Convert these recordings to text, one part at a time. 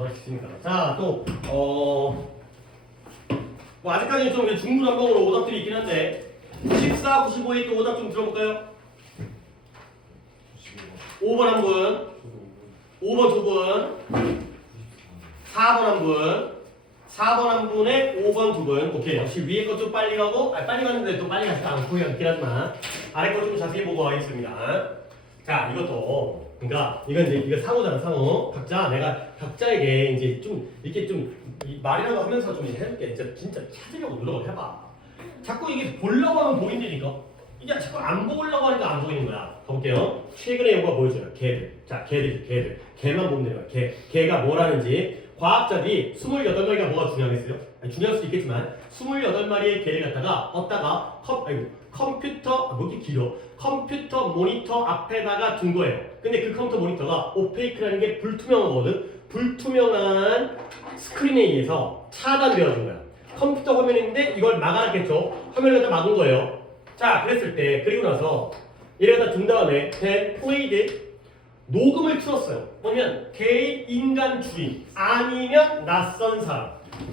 그렇습니다. 자, 또 뭐 아직까지는 좀 중구난방으로 오답들이 있긴 한데 94, 95에 또 오답 좀 들어볼까요? 5번 한 분, 5번 두 분, 4번 한 분, 4번 한 분에 5번 두 분. 오케이. 역시 위에 거 좀 빨리 가고, 빨리 가는데 또 빨리 가지 않고 있긴 하지만 아래 거 좀 자세히 보고 가겠습니다. 자, 이것도 그러니까 이건 이제 이거 상호잖아, 상호. 내가 각자에게 이제 좀 이렇게 좀 말이라도 하면서 좀 해볼게. 진짜 찾으려고 노력을 해봐. 자꾸 이게 보려고 하면 보인다니까. 이제 자꾸 안 보려고 하니까 안 보이는 거야. 가볼게요. 최근에 연구가 보여줘요. 개들. 자, 개들. 개만 보면 되는 거야. 개가 뭘 하는지. 과학자들이 28마리가 뭐가 중요하겠어요? 아니, 중요할 수도 있겠지만 28마리의 개를 갖다가 컴퓨터 뭐지 길어 컴퓨터 모니터 앞에다가 둔 거예요. 근데 그 컴퓨터 모니터가 오페이크라는 게 불투명한 거거든. 불투명한 스크린에 의해서 차단되어진 거야. 컴퓨터 화면인데 이걸 막아놨겠죠. 화면을 갖다 막은 거예요. 자, 그랬을 때 그리고 나서 얘를 갖다 둔 다음에 then played 녹음을 틀었어요. 뭐냐면 개인 인간 주인 아니면 낯선 사람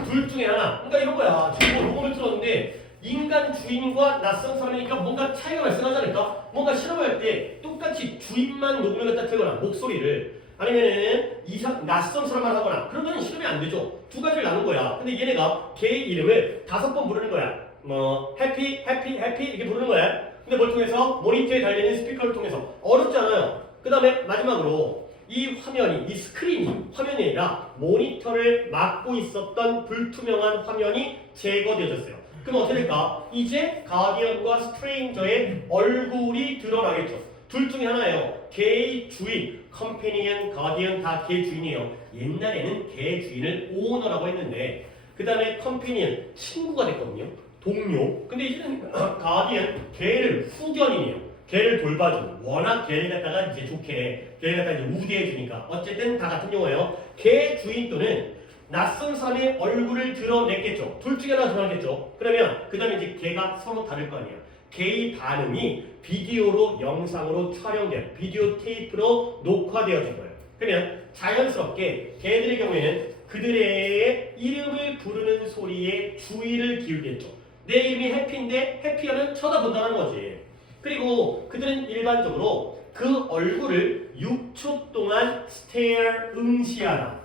둘 중에 하나. 그러니까 이런 거야. 지금 뭐 녹음을 틀었는데 인간 주인과 낯선 사람이니까 뭔가 차이가 발생하지 않을까? 뭔가 실험할 때 똑같이 주인만 녹음을 갖다 틀거나 목소리를 아니면은 낯선 사람만 하거나 그러면 실험이 안 되죠. 두 가지를 나눈 거야. 근데 얘네가 개의 이름을 5번 부르는 거야. 뭐 해피 이렇게 부르는 거야. 근데 뭘 통해서? 모니터에 달려있는 스피커를 통해서. 어렵지 않아요. 그 다음에 마지막으로 이 화면이 이 스크린이 화면이 아니라 모니터를 막고 있었던 불투명한 화면이 제거되어졌어요. 그럼 어떻게 될까? 이제 가디언과 스트레인저의 얼굴이 드러나겠죠. 둘 중에 하나예요. 개의 주인, 컴패니언, 가디언 다 개 주인이에요. 옛날에는 개 주인을 오너라고 했는데 그 다음에 컴패니언, 친구가 됐거든요. 동료. 근데 이제는 가디언, 개를 후견인이에요. 개를 돌봐주고 워낙 개를 갖다가 이제 좋게 개를 갖다가 이제 우대해 주니까 어쨌든 다 같은 용어예요. 개 주인 또는 낯선 사람의 얼굴을 드러냈겠죠. 둘 중에 하나 드러냈겠죠. 그러면 그 다음에 이제 개가 서로 다를 거 아니에요. 개의 반응이 비디오로 영상으로 촬영돼요. 비디오 테이프로 녹화되어진 거예요. 그러면 자연스럽게 개들의 경우에는 그들의 이름을 부르는 소리에 주의를 기울겠죠. 내 이름이 해피인데 해피하면 쳐다본다는 거지. 그리고 그들은 일반적으로 그 얼굴을 6초 동안 stare 응시하다.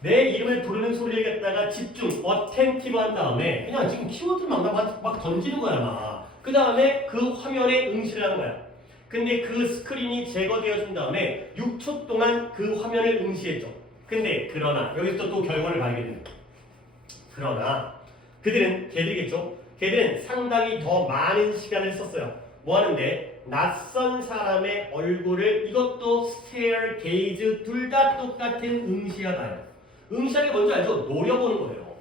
내 이름을 부르는 소리를 갖다가 집중, attentive 한 다음에 그냥 지금 키워드를 막 던지는 거야 막. 그 다음에 그 화면에 응시를 하는 거야. 근데 그 스크린이 제거되어진 다음에 6초 동안 그 화면을 응시했죠. 근데 그러나 여기서 또 결과를 발견해요. 그러나 그들은 개들이겠죠. 걔들은 상당히 더 많은 시간을 썼어요. 뭐 하는데? 낯선 사람의 얼굴을 이것도 stare, gaze 둘 다 똑같은 응시하다예요. 응시하는 게 뭔지 알죠? 노려보는 거예요.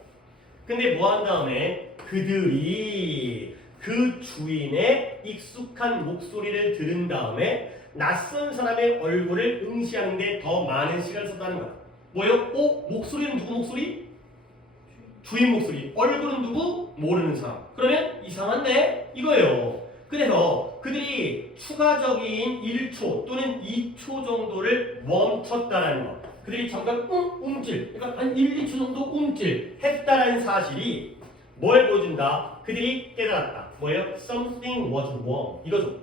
근데 뭐 한 다음에 그들이 그 주인의 익숙한 목소리를 들은 다음에 낯선 사람의 얼굴을 응시하는데 더 많은 시간을 썼다는 거야. 뭐예요? 목소리는 누구 목소리? 주인 목소리. 얼굴은 누구? 모르는 사람. 그러면 이상한데? 이거예요. 그래서 그들이 추가적인 1초 또는 2초 정도를 멈췄다라는 거. 그들이 잠깐 움찔, 그러니까 한 1, 2초 정도 움찔 했다라는 사실이 뭘 보여준다? 그들이 깨달았다. 뭐예요? Something was wrong. 이거죠.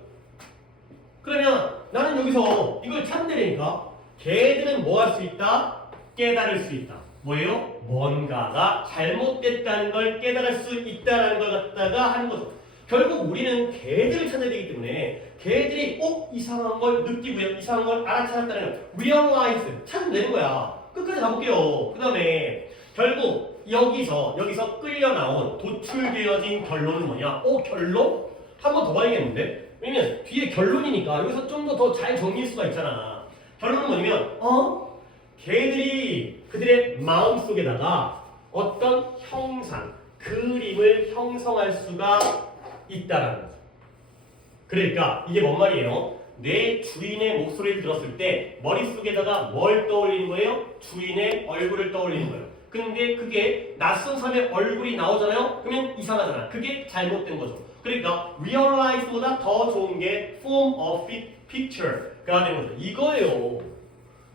그러면 나는 여기서 이걸 찾는다니까 걔들은 뭐 할 수 있다? 깨달을 수 있다. 뭐예요? 뭔가가 잘못됐다는 걸 깨달을 수 있다는 걸 갖다가 하는 거죠. 결국 우리는 개들을 찾아야 되기 때문에 개들이 이상한 걸 느끼고요. 이상한 걸 알아차렸다는 걸 realize 찾으면 되는 거야. 끝까지 가볼게요. 그 다음에 결국 여기서 끌려 나온 도출되어진 결론은 뭐냐? 결론? 한 번 더 봐야겠는데? 왜냐면 뒤에 결론이니까 여기서 좀 더 잘 정리할 수가 있잖아. 결론은 뭐냐면 개들이 그들의 마음속에다가 어떤 형상, 그림을 형성할 수가 있다라는 거죠. 그러니까 이게 뭔 말이에요? 내 주인의 목소리를 들었을 때 머릿속에다가 뭘 떠올리는 거예요? 주인의 얼굴을 떠올리는 거예요. 근데 그게 낯선 사람의 얼굴이 나오잖아요? 그러면 이상하잖아. 그게 잘못된 거죠. 그러니까 realize보다 더 좋은 게 form of picture가 되는 거죠. 이거예요.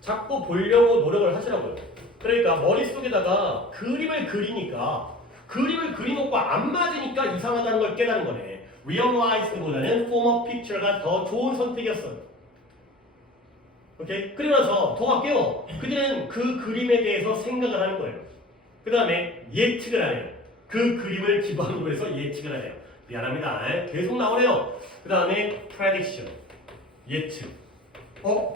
자꾸 보려고 노력을 하시라고요. 그러니까 머릿속에다가 그림을 그리니까 그림을 그리놓고 안 맞으니까 이상하다는 걸 깨달은 거네. realize보다는 form of picture가 더 좋은 선택이었어요. 오케이? 그리고 나서 더 갈게요. 그들은 그 그림에 대해서 생각을 하는 거예요. 그 다음에 예측을 하네요. 그 그림을 기반으로 해서 예측을 하네요. 미안합니다. 계속 나오네요. 그 다음에 prediction, 예측.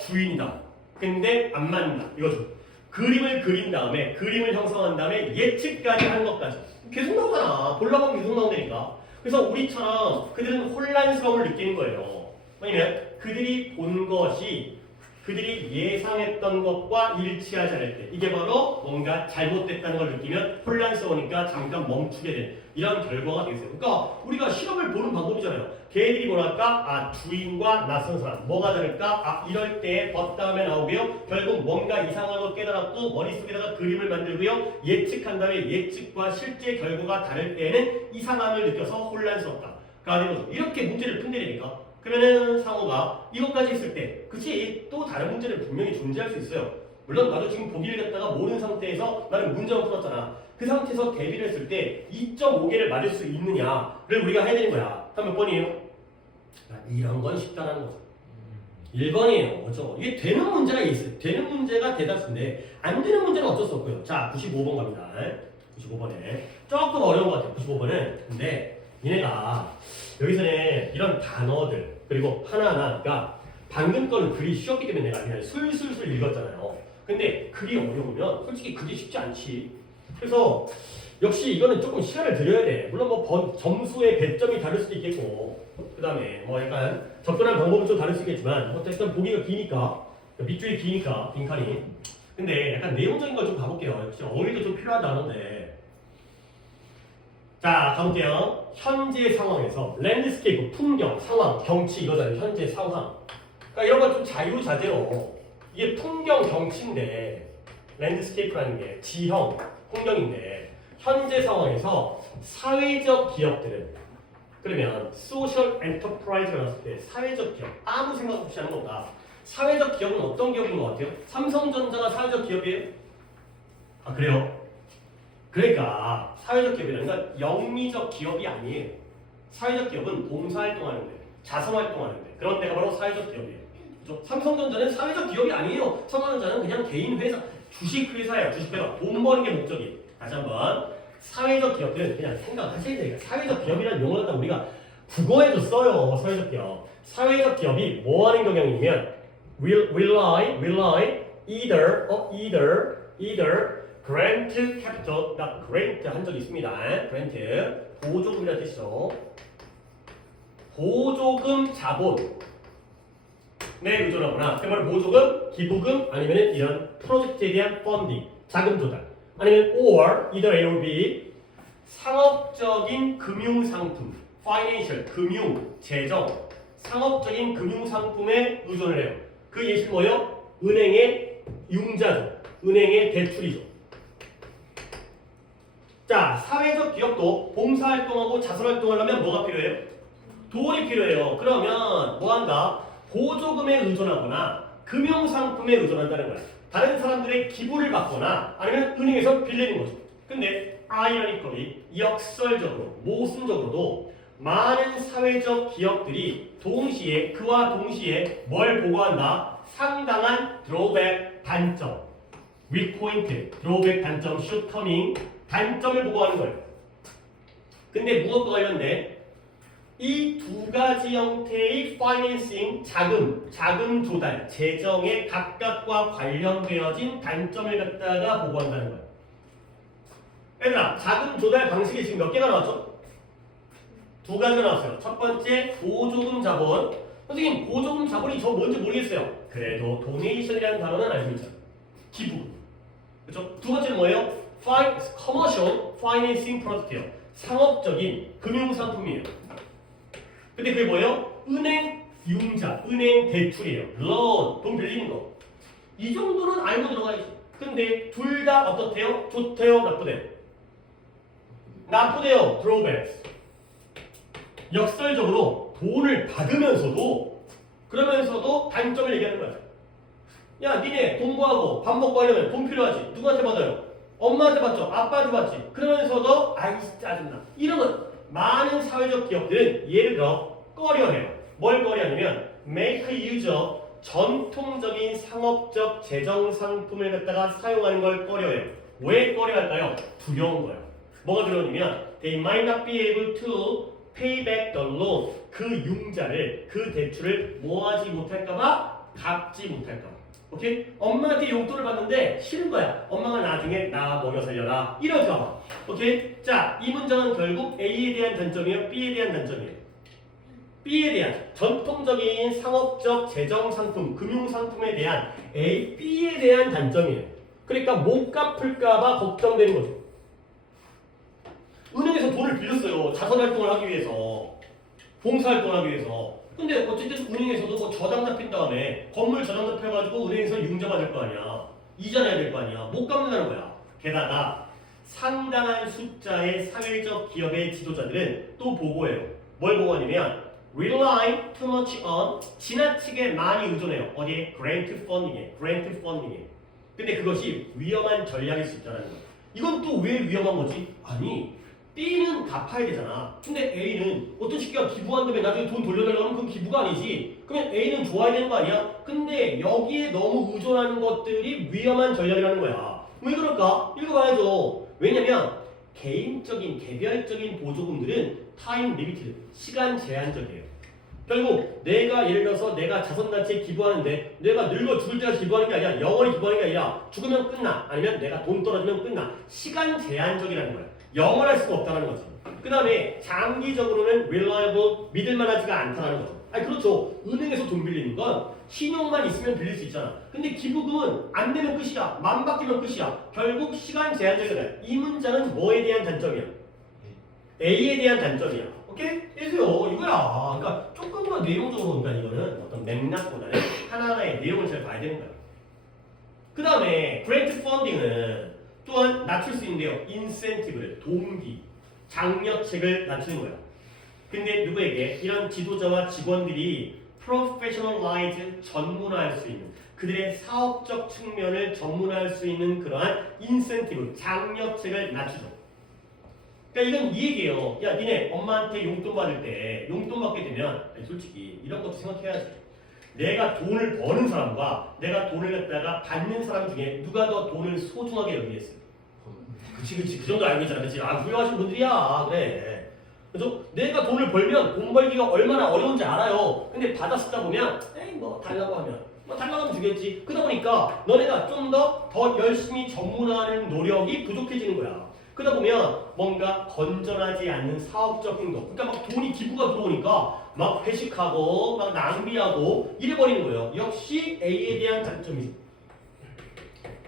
주인이다. 근데 안 맞는다. 이거죠. 그림을 그린 다음에 그림을 형성한 다음에 예측까지 하는 것까지 계속 나오잖아. 보려고 하면 계속 나온다니까. 그래서 우리처럼 그들은 혼란스러움을 느끼는 거예요. 왜냐면 그들이 본 것이 그들이 예상했던 것과 일치하지 않을 때 이게 바로 뭔가 잘못됐다는 걸 느끼면 혼란스러우니까 잠깐 멈추게 되는 이런 결과가 되겠어요. 그러니까 우리가 실험을 보는 방법이잖아요. 걔들이 뭐랄까? 주인과 낯선 사람 뭐가 다를까? 이럴 때 but 다음에 나오고요. 결국 뭔가 이상한 걸 깨달았고 머릿속에다가 그림을 만들고요. 예측한 다음에 예측과 실제 결과가 다를 때는 이상함을 느껴서 혼란스럽다. 이렇게 문제를 푼다니까. 그러면은 상호가 이것까지 했을 때 그치 또 다른 문제는 분명히 존재할 수 있어요. 물론 나도 지금 보기를 갖다가 모르는 상태에서 나는 문제만 풀었잖아. 그 상태에서 대비를 했을 때 2.5개를 맞을 수 있느냐를 우리가 해야 되는 거야. 그럼 몇 번이에요? 이런 건 쉽다라는 거죠. 1번이에요. 그렇죠? 이게 되는 문제가 있어요. 되는 문제가 대다수인데 안 되는 문제는 어쩔 수 없고요. 자 95번 갑니다. 95번에 조금 어려운 것 같아요. 95번은 근데 얘네가 여기서는 이런 단어들 그리고 하나하나가 방금 거는 글이 쉬웠기 때문에 내가 그냥 술술술 읽었잖아요. 근데 글이 어려우면 솔직히 그게 쉽지 않지. 그래서 역시 이거는 조금 시간을 들여야 돼. 물론 뭐 점수의 배점이 다를 수도 있겠고 그 다음에 뭐 약간 접근하는 방법은 좀 다를 수 있겠지만 어쨌든 보기가 기니까 밑줄이 기니까 빈칸이 근데 약간 내용적인 걸 좀 가볼게요. 역시 어휘도 좀 필요한 단어인데 자 가볼게요. 현재 상황에서 랜드스케이프, 풍경, 상황, 경치 이거잖아요. 현재 상황. 그러니까 이런 건 좀 자유자재로 이게 풍경, 경치인데 랜드스케이프라는 게 지형, 풍경인데 현재 상황에서 사회적 기업들은 그러면 소셜 엔터프라이즈가 나왔을 때 사회적 기업 아무 생각 없이 하는 거다. 사회적 기업은 어떤 기업인 것 같아요? 삼성전자가 사회적 기업이에요? 아 그래요? 그러니까 사회적 기업이라는 건 영리적 기업이 아니에요. 사회적 기업은 봉사활동하는데 자선활동하는데 그런 데가 바로 사회적 기업이에요. 그렇죠? 삼성전자는 사회적 기업이 아니에요. 삼성전자는 그냥 개인 회사, 주식회사예요. 주식회사 돈 버는 게 목적이. 다시 한번 사회적 기업들은 그냥 생각하셔야 되니까 사회적 기업이라는 용어를 갖다 우리가 국어에도 써요. 사회적 기업. 사회적 기업이 뭐 하는 경향이면 rely either grant capital, grant 한 적이 있습니다. grant 보조금이라는 뜻이죠. 보조금 자본에 의존하거나 그 말은 보조금, 기부금 아니면 이런 프로젝트에 대한 펀딩, 자금 조달 아니면 or either A or B 상업적인 금융 상품, financial 금융, 재정 상업적인 금융 상품에 의존을 해요. 그 예시는 뭐예요? 은행의 융자죠. 은행의 대출이죠. 자, 사회적 기업도 봉사활동하고 자선활동을 하면 뭐가 필요해요? 돈이 필요해요. 그러면 뭐 한다? 보조금에 의존하거나 금융상품에 의존한다는 거야. 다른 사람들의 기부를 받거나 아니면 은행에서 빌리는 거죠. 근데 아이러니컬리 역설적으로 모순적으로도 많은 사회적 기업들이 그와 동시에 뭘 보고한다? 상당한 드로백 단점, weak point, 드로백 단점, shortcoming 단점을 보고하는 거예요. 근데 무엇과 관련된? 이 두 가지 형태의 파이낸싱, 자금 조달, 재정의 각각과 관련되어진 단점을 갖다가 보고한다는 거예요. 얘들아, 자금 조달 방식이 지금 몇 개가 나왔죠? 두 가지가 나왔어요. 첫 번째, 보조금 자본. 선생님, 보조금 자본이 저 뭔지 모르겠어요. 그래도 도네이션이라는 단어는 알고 있잖아요. 기부. 그렇죠? 두 번째는 뭐예요? commercial financing product예요. 상업적인 금융 상품이에요. 근데 그게 뭐예요? 은행 융자, 은행 대출이에요. loan, 돈 빌리는 거. 이 정도는 알고 들어가야지. 근데 둘 다 어떻대요? 좋대요? 나쁘대요? 나쁘대요. drawbacks. 역설적으로 돈을 받으면서도 그러면서도 단점을 얘기하는 거야. 야, 니네 공부하고 밥 먹고 하려면 돈 필요하지. 누구한테 받아요? 엄마한테 받죠. 아빠한테 받지. 그러면서도 아이 짜증나. 이러면 많은 사회적 기업들은 예를 들어 꺼려해요. 뭘 꺼려하냐면 make use of 전통적인 상업적 재정 상품을 갖다가 사용하는 걸 꺼려해요. 왜 꺼려할까요? 두려운 거예요. 뭐가 두려우냐면 they might not be able to pay back the loan. 그 융자를, 그 대출을 뭐하지 못할까봐, 갚지 못할까봐. 오케이? 엄마한테 용돈을 받는데 싫은 거야. 엄마가 나중에 나 먹여 살려라. 이럴까봐. 오케이? 자, 이 문장은 결국 A에 대한 단점이에요? B에 대한 단점이에요? B에 대한 전통적인 상업적 재정 상품, 금융 상품에 대한 A, B에 대한 단점이에요. 그러니까 못 갚을까봐 걱정되는 거죠. 은행에서 돈을 빌렸어요. 자선 활동을 하기 위해서, 봉사 활동을 하기 위해서. 근데 어쨌든 은행에서도 뭐 저당 잡힌 다음에 건물 저당 잡혀가지고 은행에서 융자 받을 거 아니야. 이자 내야 될 거 아니야. 못 갚는다는 거야. 게다가 상당한 숫자의 사회적 기업의 지도자들은 또 보고해요. 뭘 보고하냐면 rely too much on 지나치게 많이 의존해요. 어디에? grant funding에. grant funding에. 근데 그것이 위험한 전략일 수 있다는 거야. 이건 또 왜 위험한 거지? 아니 B는 갚아야 되잖아. 근데 A는 어떤 시기가 기부한 다음에 나중에 돈 돌려달라고 하면 그건 기부가 아니지. 그러면 A는 좋아야 되는 거 아니야? 근데 여기에 너무 의존하는 것들이 위험한 전략이라는 거야. 왜 그럴까? 읽어봐야죠. 왜냐면 개인적인, 개별적인 보조금들은 타임 리미티드, 시간 제한적이에요. 결국 내가 예를 들어서 내가 자선단체에 기부하는데 내가 늙어 죽을 때까지 기부하는 게 아니라 영원히 기부하는 게 아니라 죽으면 끝나. 아니면 내가 돈 떨어지면 끝나. 시간 제한적이라는 거야. 영원할 수가 없다는 거지. 그 다음에 장기적으로는 reliable, 믿을만하지가 않다는 거죠. 아니 그렇죠. 은행에서 돈 빌리는 건 신용만 있으면 빌릴 수 있잖아. 근데 기부금은 안 되면 끝이야. 만 바뀌면 끝이야. 결국 시간 제한적이다. 이 문장은 뭐에 대한 단점이야? A에 대한 단점이야. 오케이? 이세요 이거야. 그러니까 조금만 내용적으로 보니까 이거는 어떤 맥락보다는 하나하나의 내용을 잘 봐야 되는 거야. 그 다음에 grant funding은 또한 낮출 수 있는데요. 인센티브를, 동기, 장려책을 낮추는 거예요. 근데 누구에게? 이런 지도자와 직원들이 professionalize, 전문화할 수 있는 그들의 사업적 측면을 전문화할 수 있는 그러한 인센티브, 장려책을 낮추죠. 그러니까 이건 이 얘기예요. 야, 니네 엄마한테 용돈 받을 때 용돈 받게 되면 아니, 솔직히 이런 것도 생각해야지. 내가 돈을 버는 사람과 내가 돈을 갖다가 받는 사람 중에 누가 더 돈을 소중하게 여기겠어요? 그치 그 정도 알고 있잖아. 그치? 아 훌륭하신 분들이야. 그래. 그래서 내가 돈을 벌면 돈 벌기가 얼마나 어려운지 알아요. 근데 받았다 보면 에이 뭐 달라고 하면 뭐 달라고 하면 주겠지. 그러다 보니까 너네가 좀 더 열심히 전문화하는 노력이 부족해지는 거야. 그러다 보면 뭔가 건전하지 않는 사업적 행동, 그러니까 막 돈이 기부가 들어오니까 막 회식하고 막 낭비하고 이래버리는 거예요. 역시 A에 대한 단점이죠.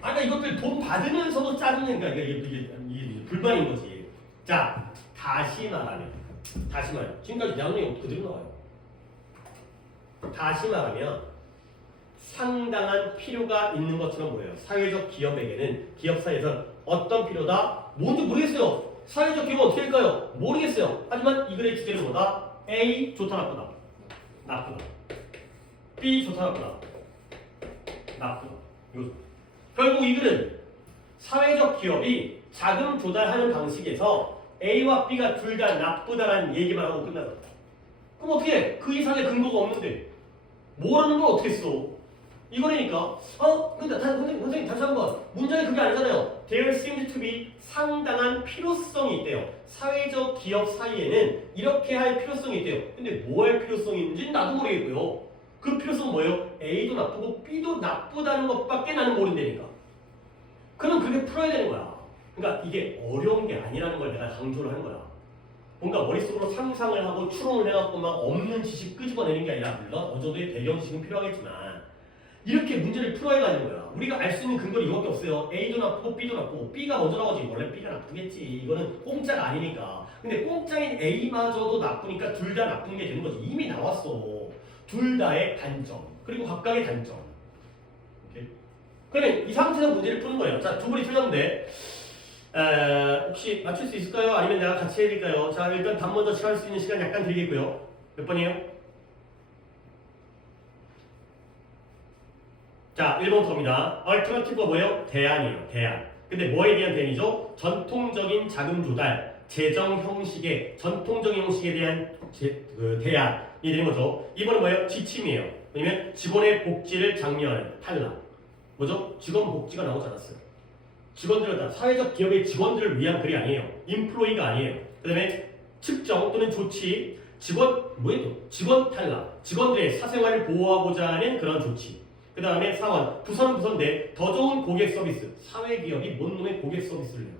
아까 그러니까 이것들 돈 받으면서도 짜증내니까 이게 불만인 거지. 자, 다시 말하면 지금까지 내용이 그대로 나와요. 다시 말하면 상당한 필요가 있는 것처럼 보여요. 사회적 기업에게는 기업사에서 어떤 필요다? 뭔지 모르겠어요. 사회적 기업은 어떻게 할까요? 모르겠어요. 하지만 이 글의 주제는 뭐다? A 좋다 나쁘다. 나쁘다. B 좋다 나쁘다. 나쁘다. 이거죠. 결국 이 글은 사회적 기업이 자금 조달하는 방식에서 A와 B가 둘 다 나쁘다라는 얘기만 하고 끝나서 그럼 어떻게 해? 그 이상의 근거가 없는데 뭐라는 걸 어떻게 써? 이거라니까. 근데 선생님 다시 한번 문장이 그게 아니잖아요. There seems to be 상당한 필요성이 있대요. 사회적 기업 사이에는 이렇게 할 필요성이 있대요. 근데 뭐 할 필요성이 있는지는 나도 모르겠고요. 그 필요성은 뭐예요? A도 나쁘고 B도 나쁘다는 것밖에 나는 모른다니까. 그럼 그게 풀어야 되는 거야. 그러니까 이게 어려운 게 아니라는 걸 내가 강조를 한 거야. 뭔가 머릿속으로 상상을 하고 추론을 해갖고 막 없는 지식 끄집어내는 게 아니라 물론 어느 정도의 배경 지식은 필요하겠지만 이렇게 문제를 풀어야 하는 거야. 우리가 알 수 있는 근거는 이거밖에 없어요. A도 나쁘고 B도 나쁘고 B가 먼저 나오지. 원래 B가 나쁘겠지. 이거는 공짜가 아니니까. 근데 공짜인 A마저도 나쁘니까 둘 다 나쁜 게 되는 거지. 이미 나왔어. 둘 다의 단점 그리고 각각의 단점. 오케이? 그러면 이 상태에서 문제를 푸는 거예요. 자, 두 분이 틀렸는데 혹시 맞출 수 있을까요? 아니면 내가 같이 해야 될까요? 자, 일단 답 먼저 칠할 수 있는 시간 약간 드리겠고요. 몇 번이에요? 자, 1번부터입니다. alternative가 뭐예요? 대안이에요. 대안. 근데 뭐에 대한 대안이죠? 전통적인 자금 조달, 재정 형식의 전통적인 형식에 대한 대안이 되는 거죠. 이번은 뭐예요? 지침이에요. 왜냐면 직원의 복지를 장려하는 탈락. 뭐죠? 직원 복지가 나오지 않았어요. 직원들을 다 사회적 기업의 직원들을 위한 글이 아니에요. 인플로이가 아니에요. 그다음에 측정 또는 조치, 뭐예요? 직원 탈락, 직원들의 사생활을 보호하고자 하는 그런 조치. 그 다음에 사원, 부서는 부서인데 더 좋은 고객 서비스. 사회기업이 뭔 놈의 고객 서비스를 해요?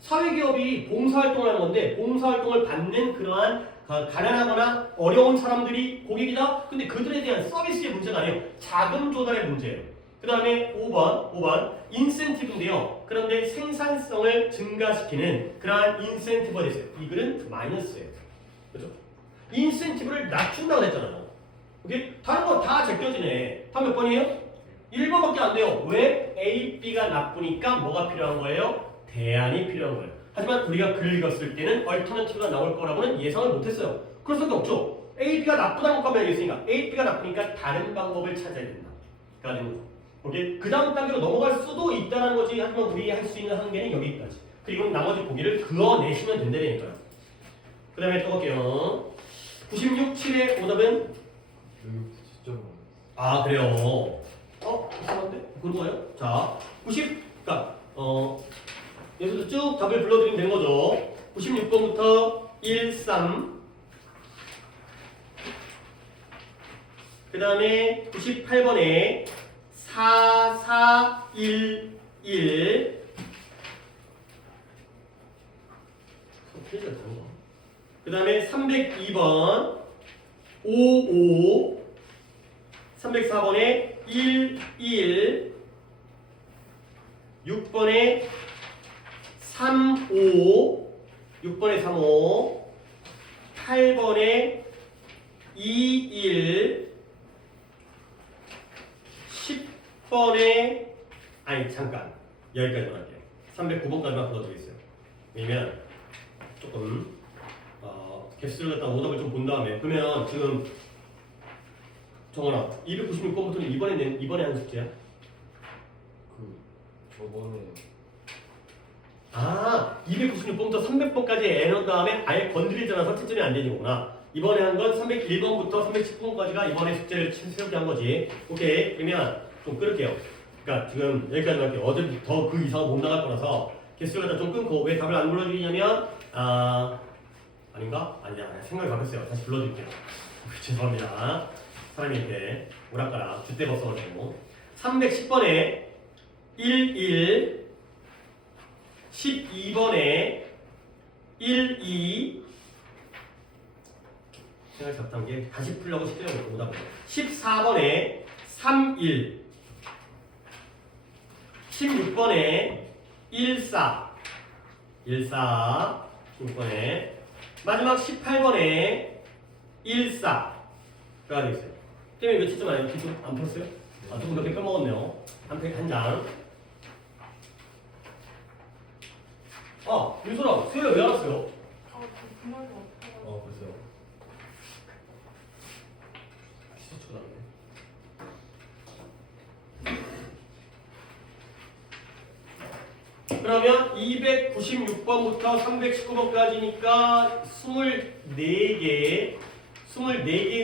사회기업이 봉사활동을 하는 건데 봉사활동을 받는 그러한 가난하거나 어려운 사람들이 고객이다? 근데 그들에 대한 서비스의 문제가 아니에요. 자금 조달의 문제예요. 그 다음에 5번 인센티브인데요. 그런데 생산성을 증가시키는 그러한 인센티브가 됐어요. 이 글은 마이너스예요. 그죠? 인센티브를 낮춘다고 했잖아요. 오케이? 다른 거 다 제껴지네. 다음 몇 번이에요? 1번밖에 안 돼요. 왜? A, B가 나쁘니까 뭐가 필요한 거예요? 대안이 필요한 거예요. 하지만 우리가 글을 읽었을 때는 얼터너티브가 나올 거라고는 예상을 못했어요. 그럴 수밖에 없죠. A, B가 나쁘다는 것까지 알겠으니까 A, B가 나쁘니까 다른 방법을 찾아야 된다. 가 되는 거죠. 오케이? 그 다음 단계로 넘어갈 수도 있다는 거지. 하지만 우리 할 수 있는 한계는 여기까지. 그리고 나머지 보기를 그어내시면 된다니까요. 그 다음에 또 볼게요. 96, 7의 오답은? 아, 그래요. 이상한데? 그런가요? 자, 그러니까 여기서 쭉 답을 불러드리면 되는 거죠. 96번부터 1, 3. 그 다음에 98번에 4, 4, 1, 1. 그 다음에 302번 5, 5. 304번에 1, 1. 6번에 3, 5. 6번에 3, 5. 8번에 2, 1. 10번에 잠깐 여기까지만 할게요. 309번까지만 불러드리겠어요. 왜냐면 조금 개수를 갖다 오답을 좀 본 다음에 그러면 지금 정원아 296번부터는 이번에 한 숙제야? 저번에 296번부터 300번까지 애놓은 다음에 아예 건드리잖아. 선택점이 안 되는 거구나. 이번에 한 건 301번부터 310번까지가 이번에 숙제를 세우게 한 거지. 오케이. 그러면 좀 끊을게요. 그러니까 지금 여기까지 할게요. 어차피 더 그 이상 못 나갈 거라서 개수를 갖다 좀 끊고 왜 답을 안 불러드리냐면 아닌가? 아니야. 생각이 바뀌었어요. 다시 불러드릴게요. 죄송합니다. 사람이 이렇게 오락가락 주대 벗어가지고 310번에 1, 1. 12번에 1, 2. 생각이 잡다한 게 다시 풀려고 시키려고 오답을 14번에 3, 1. 16번에 1, 4. 1, 4. 16번에 마지막 18번에 1, 4. 가 되겠어요. 때문에 며칠쯤 안 풀었어요? 조금 몇 개 빼먹었네요. 한 장. 윤소라, 수요일 왜 안 왔어요? 그랬어요. 티셔츠가 나네. 그러면 296번부터 319번까지니까 24개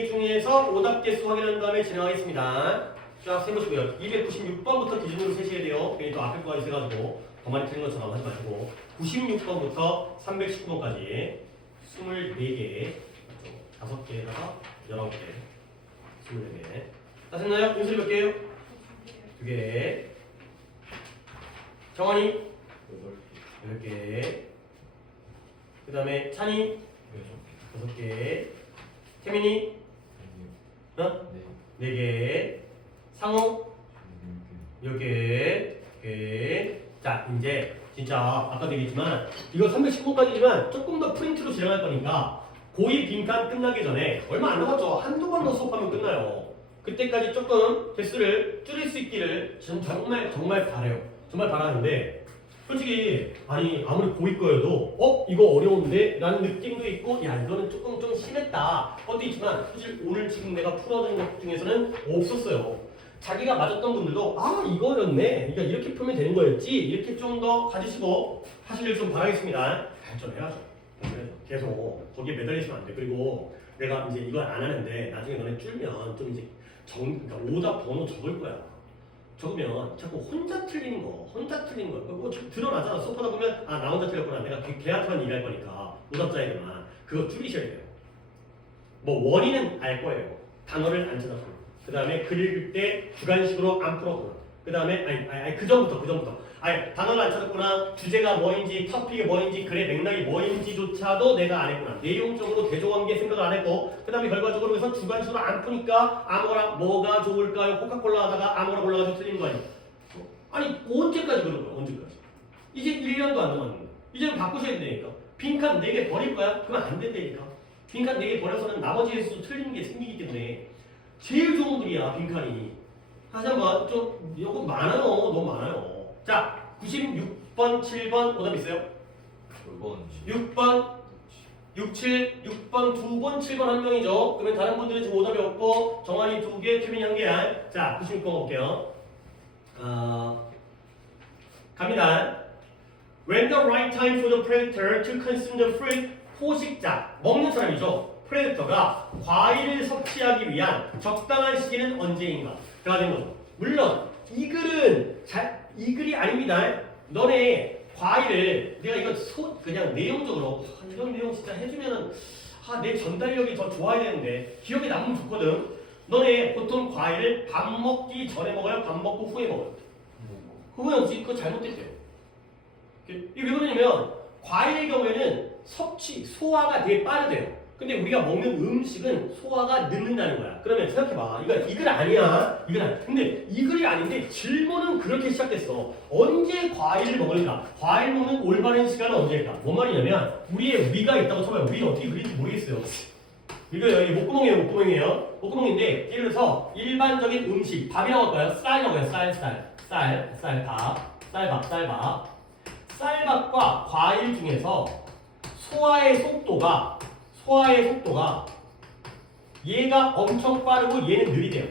중에서 오답 개수 확인한 다음에 진행하겠습니다. 자, 세보시고요. 296번부터 기준으로 세셔야 돼요. 괜히 또 앞에 거까지 세가지고 더 많이 틀린 것처럼 하지 마시고 96번부터 319번까지 24개 5개에다가 19개 24개 다 됐나요? 윤슬이 몇 개예요? 2개 정환이 8개 그 다음에 찬이 6개 태민이 4개 상호 10개 자 이제 진짜 아까도 얘기했지만 이거 319번까지지만 조금 더 프린트로 진행할 거니까 고2 빈칸 끝나기 전에 얼마 안 남았죠. 한두 번 더 수업하면 끝나요. 그때까지 조금 개수를 줄일 수 있기를 저는 정말 바라요. 정말 바라는데 솔직히 아무리 고2 거여도 이거 어려운데? 라는 느낌도 있고 야 이거는 조금 좀 심했다 것도 있지만 사실 오늘 지금 내가 풀어준 것 중에서는 없었어요. 자기가 맞았던 분들도 아 이거였네, 그러니까 이렇게 풀면 되는 거였지, 이렇게 좀 더 가지시고 하시길 좀 바라겠습니다. 발전해야죠. 계속 거기에 매달리시면 안 돼. 그리고 내가 이제 이걸 안 하는데 나중에 너네 줄면 좀 이제 그러니까 오답 번호 적을 거야. 적으면 자꾸 혼자 틀리는 거. 그거 드러나잖아. 수업하다 보면 아 나 혼자 틀렸구나. 내가 걔한테만 일할 거니까 오답자에게만 그거 줄이셔야 돼요. 뭐 원인은 알 거예요. 단어를 안 찾아서. 그 다음에 글 읽을 때 주관식으로 안 풀었구나. 그 다음에 아니 그 전부터 단어를 안 찾았구나. 주제가 뭐인지, 토픽이 뭐인지, 글의 맥락이 뭐인지조차도 내가 안 했구나. 내용적으로 대조관계 생각을 안 했고, 그 다음에 결과적으로 그래서 주관식으로 안 푸니까 아무거나 뭐가 좋을까요? 코카콜라 하다가 아무거나 골라가지고 틀리는 거 아니야? 아니 언제까지 그럴 거야? 언제까지? 이제 1년도 안 남았는데 이제는 바꾸셔야 되니까. 빈칸 4개 버릴 거야? 그러면 안 된다니까. 빈칸 4개 버려서는 나머지에서도 틀리는 게 생기기 때문에 제일 좋은 글이야 빈칸이. 다시 한번 좀 이거 많아요. 너무 많아요. 자 96번 7번 오답 있어요? 6번 6번 2번 7번 한 명이죠. 그러면 다른 분들은 지금 오답이 없고 정한이 2개, 케빈이 1개야. 자 96번 볼게요. 갑니다. When the right time for the predator to consume the fruit, 포식자, 먹는 사람이죠. 프레데터가 과일을 섭취하기 위한 적당한 시기는 언제인가? 가 된 거죠. 물론 이 글이 아닙니다. 너네 과일을 내가 이거 그냥 내용적으로 이런 내용 진짜 해주면은 내 전달력이 더 좋아야 되는데 기억에 남으면 좋거든. 너네 보통 과일을 밥 먹기 전에 먹어요? 밥 먹고 후에 먹어요? 후에 없지. 그거 잘못됐대요. 이게 왜 그러냐면 과일의 경우에는 소화가 되게 빠르대요. 근데 우리가 먹는 음식은 소화가 늦는다는 거야. 그러면 생각해봐. 이 글 아니야. 근데 이 글이 아닌데 질문은 그렇게 시작됐어. 언제 과일을 먹을까? 과일 먹는 올바른 시간은 언제일까? 뭔 말이냐면 우리의 위가 있다고 쳐봐요. 위 어떻게 그릴지 모르겠어요. 이거 여기 목구멍이에요. 목구멍인데 예를 들어서 일반적인 음식 밥이라고 할까요? 쌀이라고 해요. 쌀밥. 쌀밥과 과일 중에서 소화의 속도가 얘가 엄청 빠르고 얘는 느리대요.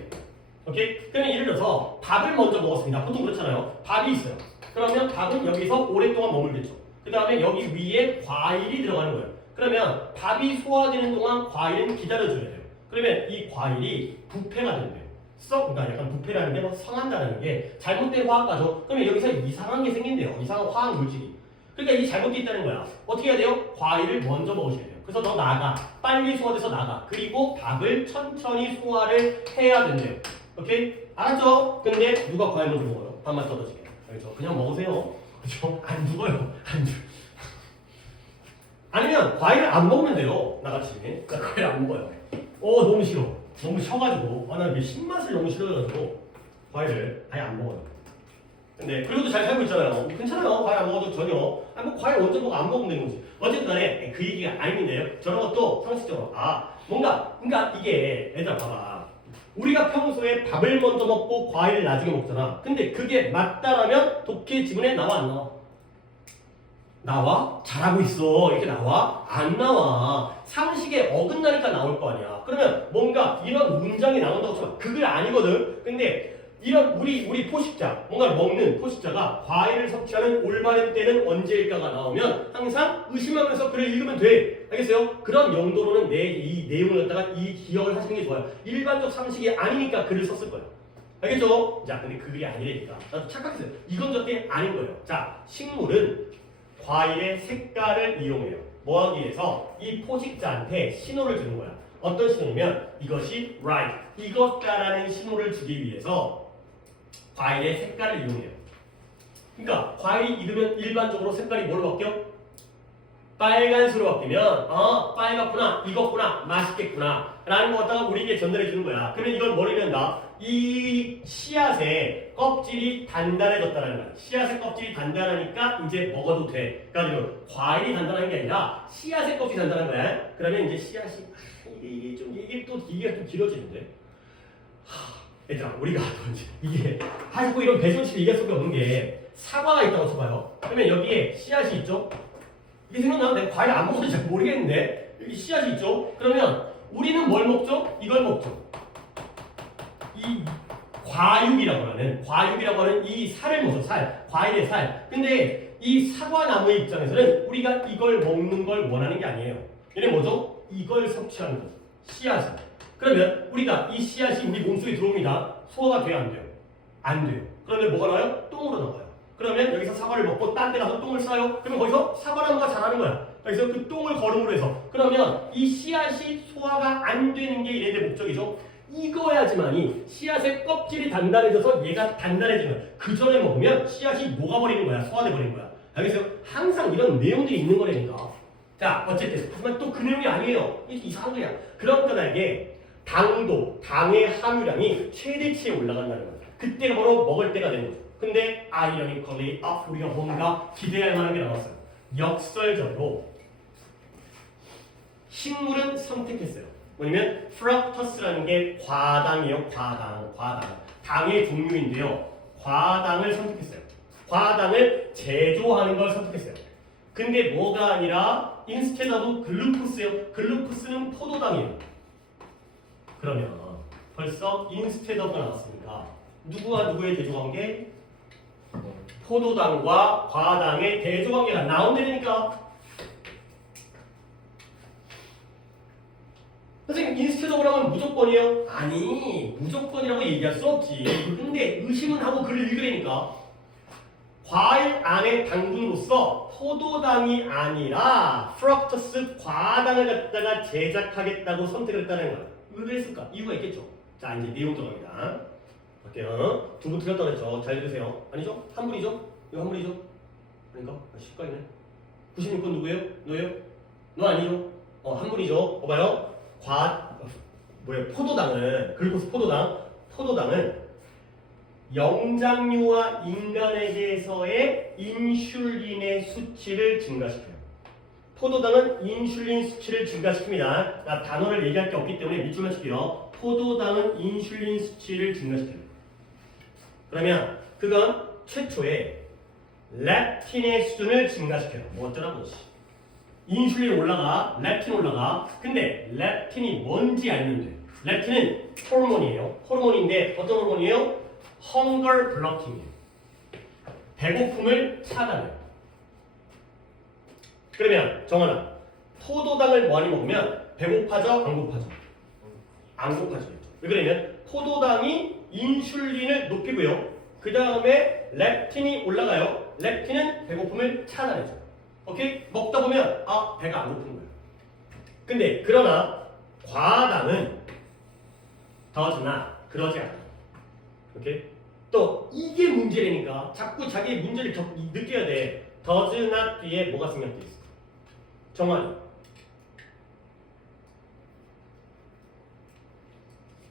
오케이? 그러면 예를 들어서 밥을 먼저 먹었습니다. 보통 그렇잖아요. 밥이 있어요. 그러면 밥은 여기서 오랫동안 머물겠죠. 그 다음에 여기 위에 과일이 들어가는 거예요. 그러면 밥이 소화되는 동안 과일은 기다려줘야 돼요. 그러면 이 과일이 부패가 된대요. 그러니까 약간 부패라는 게 성한다는 게 잘못된 화학가죠. 그러면 여기서 이상한 게 생긴대요. 이상한 화학 물질이. 그러니까 이 잘못돼 있다는 거야. 어떻게 해야 돼요? 과일을 먼저 먹으셔야 돼요. 그래서 너 나가. 빨리 소화돼서 나가. 그리고 밥을 천천히 소화를 해야 된대요. 오케이? 알았죠? 근데 누가 과일 먼저 먹어요? 밥만 떨어지게. 알죠? 그냥 먹으세요. 그죠? 안 죽어요. 아니면 과일을 안 먹으면 돼요. 나같이. 나 과일 안 먹어요. 너무 싫어. 너무 쉬어가지고. 나 이게 신맛을 너무 싫어가지고 과일을 아예 안 먹어요. 근데 그래도 잘 살고 있잖아요. 괜찮아요. 과일 안 먹어도 전혀. 뭐 과일 언제 먹어 안 먹으면 되는 거지. 어쨌든 간에 그 얘기가 아닌데요. 저런 것도 상식적으로 그러니까 이게 얘들아 봐봐. 우리가 평소에 밥을 먼저 먹고 과일을 나중에 먹잖아. 근데 그게 맞다라면 독해 지문에 나와 안 나와? 나와? 잘하고 있어. 이렇게 나와? 안 나와. 상식에 어긋나니까 나올 거 아니야. 그러면 뭔가 이런 문장이 나온다고 쳐봐. 그게 아니거든. 근데 이런 우리 포식자, 뭔가 먹는 포식자가 과일을 섭취하는 올바른 때는 언제일까가 나오면 항상 의심하면서 글을 읽으면 돼. 알겠어요? 그런 용도로는 이 내용을 갖다가 기억을 하시는 게 좋아요. 일반적 상식이 아니니까 글을 썼을 거예요. 알겠죠? 자, 근데 그 글이 아니라니까. 나도 착각했어요. 이건 저때 아닌 거예요. 자, 식물은 과일의 색깔을 이용해요. 뭐 하기 위해서? 이 포식자한테 신호를 주는 거야. 어떤 신호냐면 이것이 right, 익었다라는 신호를 주기 위해서 과일의 색깔을 이용해요. 그러니까 과일이 익으면 일반적으로 색깔이 뭘로 바뀌어? 빨간색으로 바뀌면 빨갛구나, 익었구나, 맛있겠구나 라는 거 갖다가 우리에게 전달해 주는 거야. 그러면 이걸 뭐를 한다? 이 씨앗의 껍질이 단단해졌다는 거야. 씨앗의 껍질이 단단하니까 이제 먹어도 돼. 그러니까 과일이 단단한 게 아니라 씨앗의 껍질이 단단한 거야. 그러면 이제 씨앗이 이게 또 길어지는데. 얘들아, 우리가 이게 하고 이런 배송식이 얘기할 수밖에 없는 게 사과가 있다고 쳐봐요. 그러면 여기에 씨앗이 있죠. 이게 생각나면 내가 과일 안 먹어도 잘 모르겠는데 여기 씨앗이 있죠. 그러면 우리는 뭘 먹죠? 이걸 먹죠. 이 과육이라고 하는 이 살을 먹죠. 살. 과일의 살. 근데 이 사과나무의 입장에서는 우리가 이걸 먹는 걸 원하는 게 아니에요. 얘는 뭐죠? 이걸 섭취하는 거죠. 씨앗을. 그러면 우리가 이 씨앗이 우리 몸속에 들어옵니다. 소화가 돼요, 안 돼요? 안 돼요. 그러면 뭐가 나와요? 똥으로 나와요. 그러면 여기서 사과를 먹고 딴 데 가서 똥을 싸요. 그러면 거기서 사과나무가 자라는 거야. 그래서 그 똥을 거름으로 해서 그러면 이 씨앗이 소화가 안 되는 게 얘네들의 목적이죠. 익어야지만이 씨앗의 껍질이 단단해져서 얘가 단단해지는 거야. 그 전에 먹으면 씨앗이 녹아버리는 거야. 소화돼 버리는 거야. 알겠어요? 항상 이런 내용들이 있는 거라니까. 자, 어쨌든 하지만 또 그 내용이 아니에요. 이게 이상한 거야. 그런 까닭에 당도, 당의 함유량이 최대치에 올라간다는 거야. 그때가 바로 먹을 때가 되는 거죠. 근데 아이러니컬리 우리가 뭔가 기대할 만한 게 나왔어요. 역설적으로 식물은 선택했어요. 뭐냐면 프락터스라는 게 과당이에요. 과당. 당의 종류인데요. 과당을 선택했어요. 과당을 제조하는 걸 선택했어요. 근데 뭐가 아니라 instead of 글루코스예요. 글루코스는 포도당이에요. 그러면 벌써 instead of가 나왔으니까 누구와 누구의 대조관계? 포도당과 과당의 대조관계가 나온다니까. 선생님 instead of라고 하면 무조건이에요? 아니, 무조건이라고 얘기할 수 없지. 근데 의심은 하고 글을 읽으라니까. 과일 안의 당분으로서 포도당이 아니라 프럭터스 과당을 갖다가 제작하겠다고 선택을 했다는 거야. 왜 그랬을까? 이유가 있겠죠. 자, 이제 내용 들어갑니다. 볼게요. 두 분 틀렸다고 했죠. 잘 들으세요. 아니죠? 한 분이죠? 이거 한 분이죠? 아닌가? 시간이네. 96번 누구예요? 너예요? 너 아니죠? 한 분이죠. 봐요. 포도당은 글루코스 포도당은 영장류와 인간에게서의 인슐린의 수치를 증가시켜요. 포도당은 인슐린 수치를 증가시킵니다. 나 단어를 얘기할 게 없기 때문에 밑줄만 칠게요. 포도당은 인슐린 수치를 증가시켜요. 그러면 그건 최초의 렙틴의 수준을 증가시켜요. 뭐 어쩌라고. 인슐린 올라가, 렙틴 올라가. 근데 렙틴이 뭔지 알면 돼. 렙틴은 호르몬이에요. 호르몬인데 어떤 호르몬이에요? hunger blocking이에요. 배고픔을 차단해요. 그러면 정하나, 포도당을 많이 먹으면 배고파져? 안 고파져? 안 고파져. 왜 그러냐면 포도당이 인슐린을 높이고요. 그 다음에 렙틴이 올라가요. 렙틴은 배고픔을 차단해줘요. 오케이? 먹다 보면 배가 안 고픈 거예요. 근데 그러나 과당은 더즈나 그러지 않아요. 오케이? 또 이게 문제라니까 자꾸 자기 문제를 느껴야 돼. does not 뒤에 뭐가 생략돼 있어? 정환이.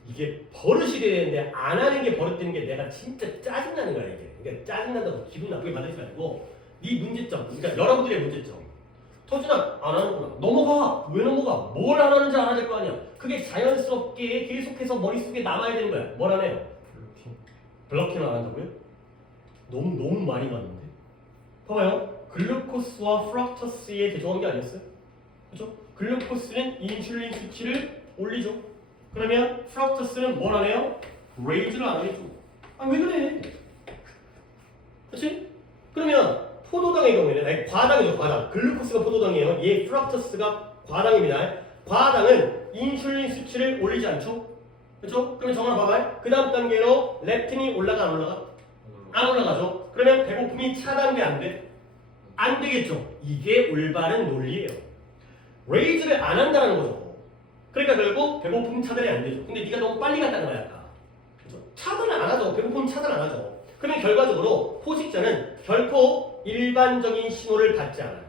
이게 버릇이 돼야 되는데 안 하는 게 버릇되는 게 내가 진짜 짜증나는 거야 이게. 그러니까 짜증난다고 기분 나쁘게 만들지 말고 네 문제점, 그러니까 여러분들의 문제점. 터준아 안 하는구나. 넘어가. 왜 넘어가? 뭘 안 하는지 알아야 될 거 아니야. 그게 자연스럽게 계속해서 머릿속에 남아야 되는 거야. 뭘 안 해요? 블러킹 안 한다고요? 너무 많이 갔는데. 봐봐요. 글루코스와 프락토스의 대조한 게 아니었어요? 그렇죠? 글루코스는 인슐린 수치를 올리죠. 그러면 프락토스는 뭘 안 해요? 레이즈를 안 해줘. 왜 그래? 그렇지? 그러면 포도당의 경우에는 과당이죠. 과당. 글루코스가 포도당이에요. 얘 프락토스가 과당입니다. 과당은 인슐린 수치를 올리지 않죠? 그렇죠? 그러면 정말 봐봐요. 그 다음 단계로 렙틴이 올라가 안 올라가? 안 올라가죠. 그러면 배고픔이 차단돼 안 돼? 안 되겠죠. 이게 올바른 논리예요. 레이즈를 안 한다는 거죠. 그러니까 결국 배고픔 차단이 안 되죠. 근데 네가 너무 빨리 갔다는 거야. 아까. 그렇죠? 차단을 안 하죠. 배고픔 차단 안 하죠. 그러면 결과적으로 포식자는 결코 일반적인 신호를 받지 않아요.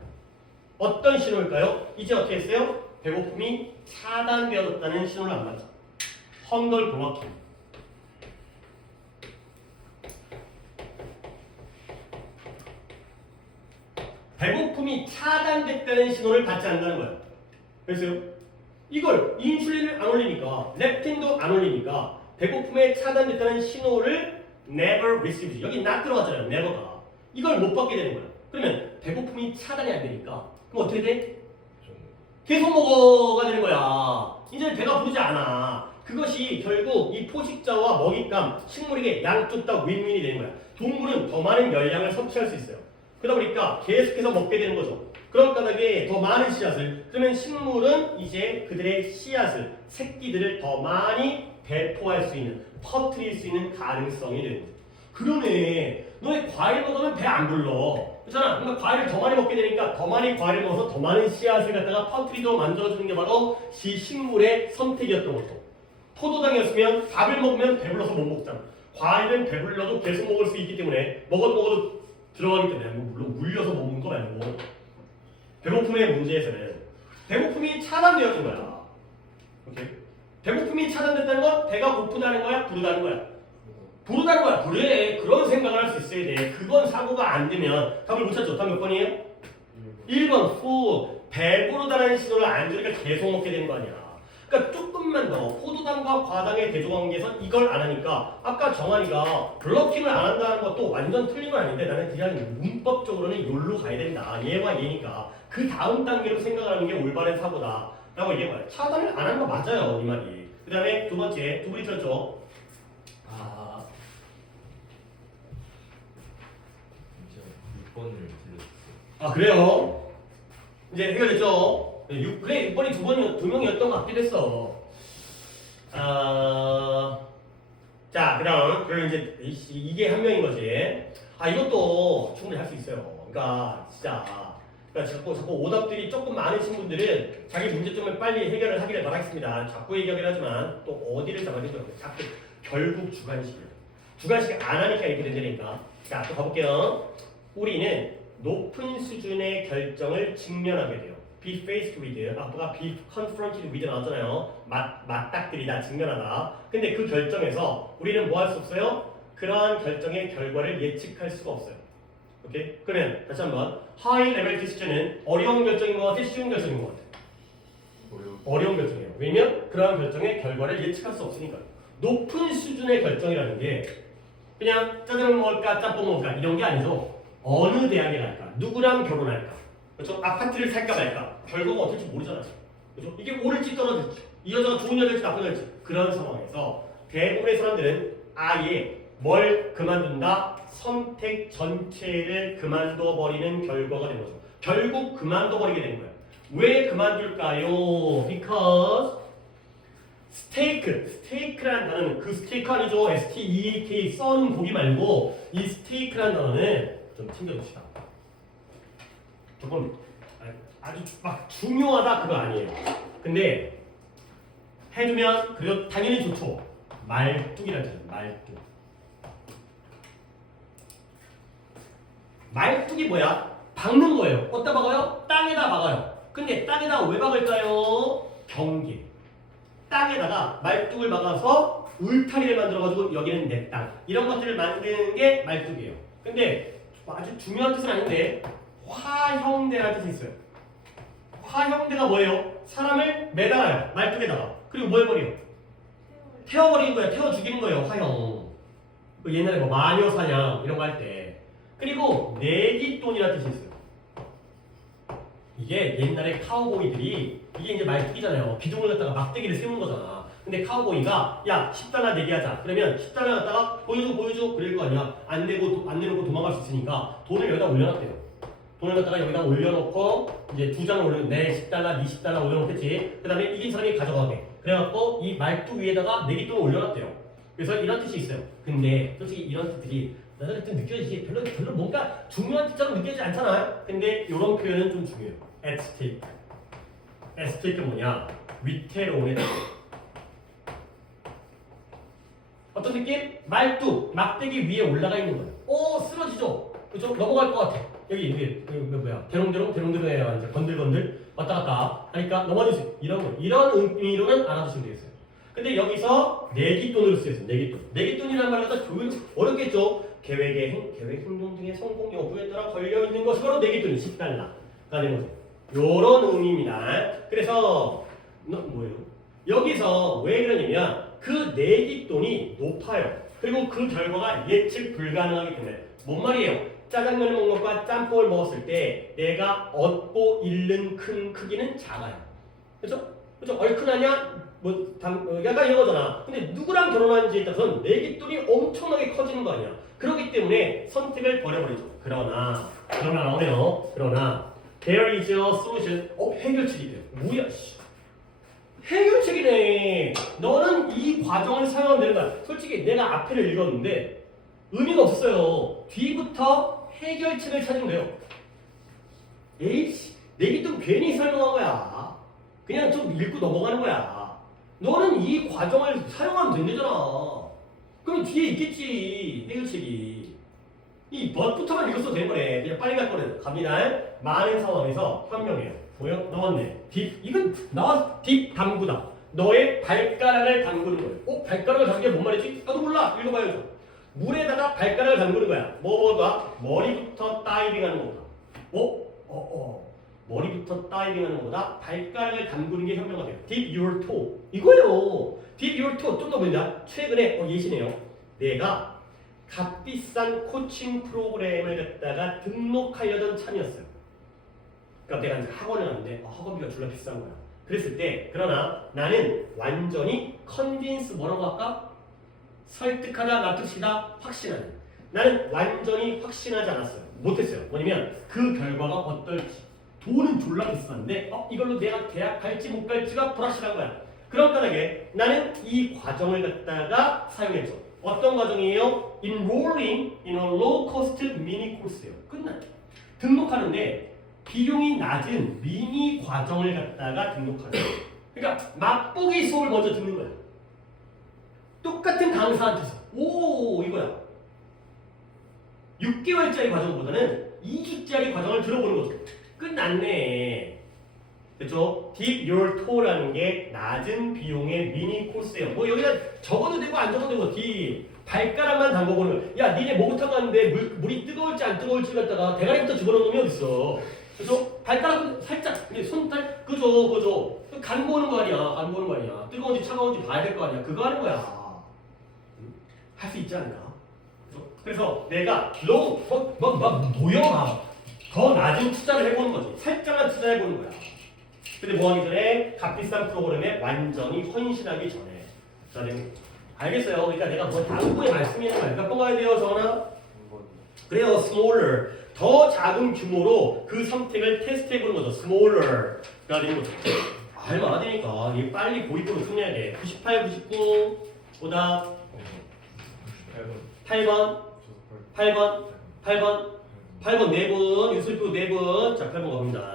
어떤 신호일까요? 이제 어떻게 했어요? 배고픔이 차단되었다는 신호를 안 받죠. hunger blocking. 배고픔이 차단됐다는 신호를 받지 않는다는 거예요. 그래서요? 이걸 인슐린을 안 올리니까 렙틴도 안 올리니까 배고픔에 차단됐다는 신호를 never receives. 여기 not 들어갔잖아요. never가. 이걸 못 받게 되는 거야. 그러면 배고픔이 차단이 안 되니까 그럼 어떻게 돼? 계속 먹어가 되는 거야. 이제 배가 부르지 않아. 그것이 결국 이 포식자와 먹잇감, 식물에게 양쪽 다 윈윈이 되는 거야. 동물은 더 많은 열량을 섭취할 수 있어요. 그러다 보니까 계속해서 먹게 되는 거죠. 그런 까닭에 더 많은 씨앗을, 그러면 식물은 이제 그들의 씨앗을, 새끼들을 더 많이 배포할 수 있는, 퍼뜨릴 수 있는 가능성이 되는 거죠. 그러네. 너네 과일 먹으면 배 안 불러. 그렇잖아. 그러니까 과일을 더 많이 먹게 되니까 더 많이 과일을 먹어서 더 많은 씨앗을 갖다가 퍼뜨리도록 만들어주는 게 바로 식물의 선택이었던 거죠. 포도당이었으면 밥을 먹으면 배불러서 못 먹잖아. 과일은 배불러도 계속 먹을 수 있기 때문에 먹어도 들어가기 때문에 물론 물려서 먹는 거 말고 배고픔의 문제에서는 배고픔이 차단되어진 거야. 오케이? 배고픔이 차단됐다는 건 배가 고프다는 거야? 부르다는 거야? 부르다는 거야. 그래. 그런 생각을 할 수 있어야 돼. 그건 사고가 안 되면 답을 못 찾죠. 답 몇 번이에요? 1번 후 배부르다는 신호를 안 주니까 계속 먹게 되는 거 아니야. 그러니까 조금만 더 포도당과 과당의 대조관계에서 이걸 안 하니까 아까 정한이가 블러킹을 안 한다는 것도 완전 틀린 건 아닌데 나는 그냥 문법적으로는 요로 가야 된다. 얘와 얘니까 그 다음 단계로 생각하는 게 올바른 사고다 라고 얘기한 거야. 차단을 안 하는 거 맞아요. 이 말이. 그 다음에 두 번째 두 분이 틀렸죠. 아 그래요? 이제 해결됐죠? 6번이 두 명이었던 것 같기도 했어. 자, 그럼 이제 이게 한 명인 거지. 이것도 충분히 할 수 있어요. 그러니까 진짜 자꾸 오답들이 조금 많으신 분들은 자기 문제점을 빨리 해결을 하기를 바라겠습니다. 자꾸 얘기하긴 하지만 또 어디를 잡아야 되죠? 자꾸 결국 주관식이에요. 주관식 안 하니까 이렇게 된다니까. 자, 또 가볼게요. 우리는 높은 수준의 결정을 직면하게 돼요. be faced with, 아까 be confronted with 나왔잖아요. 맞닥뜨리다, 직면하다. 근데 그 결정에서 우리는 뭐 할 수 없어요? 그러한 결정의 결과를 예측할 수가 없어요. 오케이? 그러면 다시 한번 high level decision은 어려운 결정인 것 같아? 쉬운 결정인 것 같아? 어려운 결정이에요. 왜냐면 그러한 결정의 결과를 예측할 수 없으니까요. 높은 수준의 결정이라는 게 그냥 짜장면 먹을까 짬뽕 먹을까 이런 게 아니죠. 어느 대학에 갈까? 누구랑 결혼할까? 그렇죠? 아파트를 살까 말까? 결과가 어떨지 모르잖아요. 그렇죠? 이게 옳을지 떨어질지, 이 여자가 좋은 여자일지 나쁜 여자일지 그런 상황에서 대부분의 사람들은 아예 뭘 그만둔다? 선택 전체를 그만둬 버리는 결과가 되는 거죠. 결국 그만둬 버리게 되는 거예요. 왜 그만둘까요? Because 스테이크라는 단어는 그 스테이크 아니죠? S-T-E-A-K 썬 고기 말고 이 스테이크라는 단어는 좀 챙겨둡시다. 조금 아주 막 중요하다 그거 아니에요. 근데 해두면 그래도 당연히 좋죠. 말뚝이라는 뜻이에요. 말뚝. 말뚝이 뭐야? 박는 거예요. 어디다 박아요? 땅에다 박아요. 근데 땅에다 왜 박을까요? 경계. 땅에다가 말뚝을 박아서 울타리를 만들어가지고 여기는 내 땅. 이런 것들을 만드는 게 말뚝이에요. 근데 아주 중요한 뜻은 아닌데 화형대라는 뜻이 있어요. 화형대가 뭐예요? 사람을 매달아요. 말뚝에다가. 그리고 뭐 해버려요? 태워버리는 거예요. 태워 죽이는 거예요. 화형. 그 옛날에 뭐 마녀 사냥 이런 거 할 때. 그리고 내기돈이라는 뜻이 있어요. 이게 옛날에 카우보이들이 이게 이제 말뚝이잖아요. 기둥을 갖다가 막대기를 세우는 거잖아. 근데 카우보이가 야 10달러 내기하자. 그러면 10달러 갖다가 보여줘 그럴 거 아니야. 안 내놓고 도망갈 수 있으니까 돈을 여기다 올려놨대요. 돈을 갖다가 여기다 올려놓고 이제 두 장을 올려 내 10달러, 20달러 올려놓겠지. 그 다음에 이긴 사람이 가져가게. 그래갖고 이 말뚝 위에다가 내기돈을 올려놨대요. 그래서 이런 뜻이 있어요. 근데 솔직히 이런 뜻들이 나한테 좀 느껴지지 별로 뭔가 중요한 뜻처럼 느껴지지 않잖아요. 근데 이런 표현은 좀 중요해요. at stake. at stake 뭐냐? 위태로움의 뜻. 어떤 느낌? 말뚝, 막대기 위에 올라가 있는 거예요. 오, 쓰러지죠? 그죠? 넘어갈 것 같아. 여기 뭐야? 대롱대롱 해야 이제 건들건들 왔다 갔다 하니까 넘어질 수 있어요. 이런 거. 이런 의미로는 알아두시면 되겠어요. 근데 여기서 내기돈으로 쓰였어요. 내기돈이라는 말을 갖다 교육 어렵겠죠? 계획 행동 등의 성공 여부에 따라 걸려있는 것이 바로 내기돈이 10달러가 되는 거죠. 요런 의미입니다. 그래서 뭐예요? 여기서 왜 그러냐면 그 내기돈이 높아요. 그리고 그 결과가 예측 불가능하기 때문에 뭔 말이에요? 짜장면을 먹는 것과 짬뽕을 먹었을 때 내가 얻고 잃는 큰 크기는 작아요. 그렇죠? 얼큰하냐? 약간 이런 거잖아. 근데 누구랑 결혼하는지에 따라서는 내기 돈이 엄청나게 커지는 거 아니야. 그렇기 때문에 선택을 버려버리죠. 그러나 나오네요. 그러나 there is a solution. 해결책이 돼. 뭐야? 씨. 해결책이네. 너는 이 과정을 사용하면 되는 거야. 솔직히 내가 앞에를 읽었는데 의미가 없어요. 뒤부터 해결책을 찾으면 돼요. 에이씨, 내기 돈 괜히 설명한 거야. 그냥 좀 읽고 넘어가는 거야. 너는 이 과정을 사용하면 된다잖아. 그럼 뒤에 있겠지, 해결책이. 이 벗부터만 읽었어도 되는 거네. 그냥 빨리 갈 거네. 갑니다. 많은 상황에서 현명해요. 보여? 나왔네. 이건 딥 담그다. 너의 발가락을 담그는 거예요. 발가락을 담그는 게 뭔 말이지? 나도 몰라. 읽어봐야죠. 물에다가 발가락을 담그는 거야. 뭐가? 머리부터 다이빙하는 거다. 머리부터 다이빙하는 것보다 발가락을 담그는 게 현명하대요. Dip your toe. 이거예요. Dip your toe. 좀 더 보인다. 최근에 예시네요. 내가 값비싼 코칭 프로그램을 갖다가 등록하려던 참이었어요. 그러니까 내가 이제 학원을 갔는데 학원비가 졸라 비싼 거야. 그랬을 때 그러나 나는 완전히 컨빈스 뭐라고 할까? 설득하다, 납득시다, 확신하는. 나는 완전히 확신하지 않았어요. 못했어요. 뭐냐면 그 결과가 어떨지. 돈은 졸라 비싼데 이걸로 내가 대학 갈지 못 갈지가 불확실한 거야. 그런 까닭에 나는 이 과정을 갖다가 사용했죠. 어떤 과정이에요? Enrolling in a low-cost mini course예요. 끝나. 등록하는데 비용이 낮은 미니 과정을 갖다가 등록하는 거예요. 그러니까 맛보기 수업을 먼저 듣는 거야. 똑같은 강사한테서 이거야. 6개월짜리 과정보다는 2주짜리 과정을 들어보는 거죠. 끝났네. 그렇죠? Dip your toe라는 게 낮은 비용의 미니 코스예요. 여기다 적어도 되고 안 적어도 되고 Dip 발가락만 담궈보는. 야, 니네 목욕탕 갔는데 물이 뜨거울지 안 뜨거울지 갖다가 대가리부터 집어넣은 놈이 어딨어. 그래서 발가락은 살짝 손달 그죠. 간 보는 거 아니야. 뜨거운지 차가운지 봐야 될 거 아니야. 그거 하는 거야. 할 수 있지 않을까? 그래서 내가 노여가 더 낮은 투자를 해보는 거지. 살짝만 투자해보는 거야. 근데 뭐 하기 전에 값비싼 프로그램에 완전히 헌신하기 전에. 자, 알겠어요. 그러니까 내가 뭐 다음번에 말씀이는 거야. 몇 번 가야 돼요, 정원아? 그래요, smaller. 더 작은 규모로 그 선택을 테스트해보는 거죠. smaller. 가 되는 거죠. 얼마 안 되니까 빨리 고입으로 승리해야 돼. 98, 99. 오답. 8번. 8번 4분, 유술표 4분. 자, 8번 갑니다.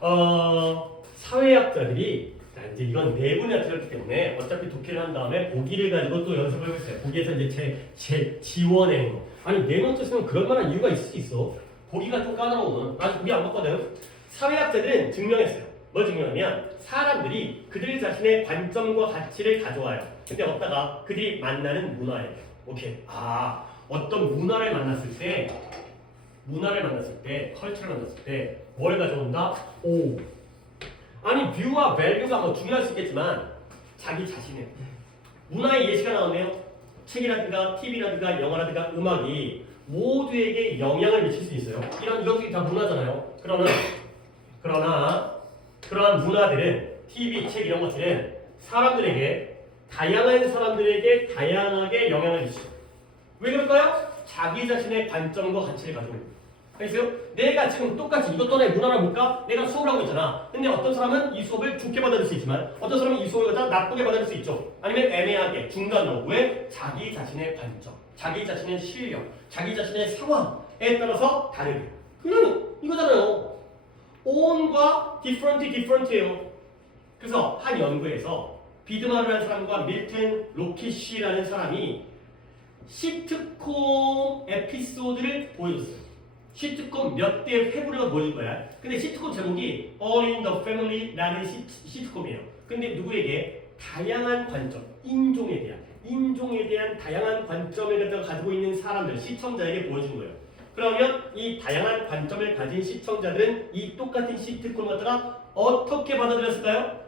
8번. 사회학자들이, 이제 이건 4분이나 틀렸기 때문에 어차피 독해를 한 다음에 보기를 가지고 또 연습을 해보겠어요. 보기에서 이제 제 지원해는 거. 아니, 4번째 쓰면 그럴 만한 이유가 있을 수 있어. 보기가 좀 까다로우면. 우리 안 봤거든. 사회학자들은 증명했어요. 뭘 증명하냐면 사람들이 그들 자신의 관점과 가치를 가져와요. 근데 어디다가 그들이 만나는 문화예요. 오케이. 어떤 문화를 만났을 때 컬처를 만났을 때 뭘 가져온다? 아니, 뷰와 밸류가 뭐 중요할 수 있겠지만 자기 자신의 문화의 예시가 나오네요. 책이라든가 TV라든가 영화라든가 음악이 모두에게 영향을 미칠 수 있어요. 이것들이 다 문화잖아요. 그러나 그러한 문화들은 TV, 책 이런 것들은 다양한 사람들에게 다양하게 영향을 미치죠. 왜 그럴까요? 자기 자신의 관점과 가치를 가지고 있는 거예요. 알겠어요? 내가 지금 똑같이 이것 또는 문화를 볼까? 내가 수업을 하고 있잖아. 근데 어떤 사람은 이 수업을 좋게 받아들일 수 있지만 어떤 사람은 이 수업을 갖다 나쁘게 받아들일 수 있죠. 아니면 애매하게 중간으로. 왜? 자기 자신의 관점, 자기 자신의 실력, 자기 자신의 상황에 따라서 다르게. 그냥 이거잖아요. own과 different예요. 그래서 한 연구에서 비드마르라는 사람과 밀튼 로키쉬라는 사람이 시트콤 에피소드를 보여줬어요. 시트콤 몇 대의 회부를 보여준 거야. 근데 시트콤 제목이 All in the Family라는 시트콤이에요. 근데 누구에게? 다양한 관점, 인종에 대한 다양한 관점을 가지고 있는 사람들, 시청자에게 보여준 거예요. 그러면 이 다양한 관점을 가진 시청자들은 이 똑같은 시트콤을 갖다가 어떻게 받아들였을까요?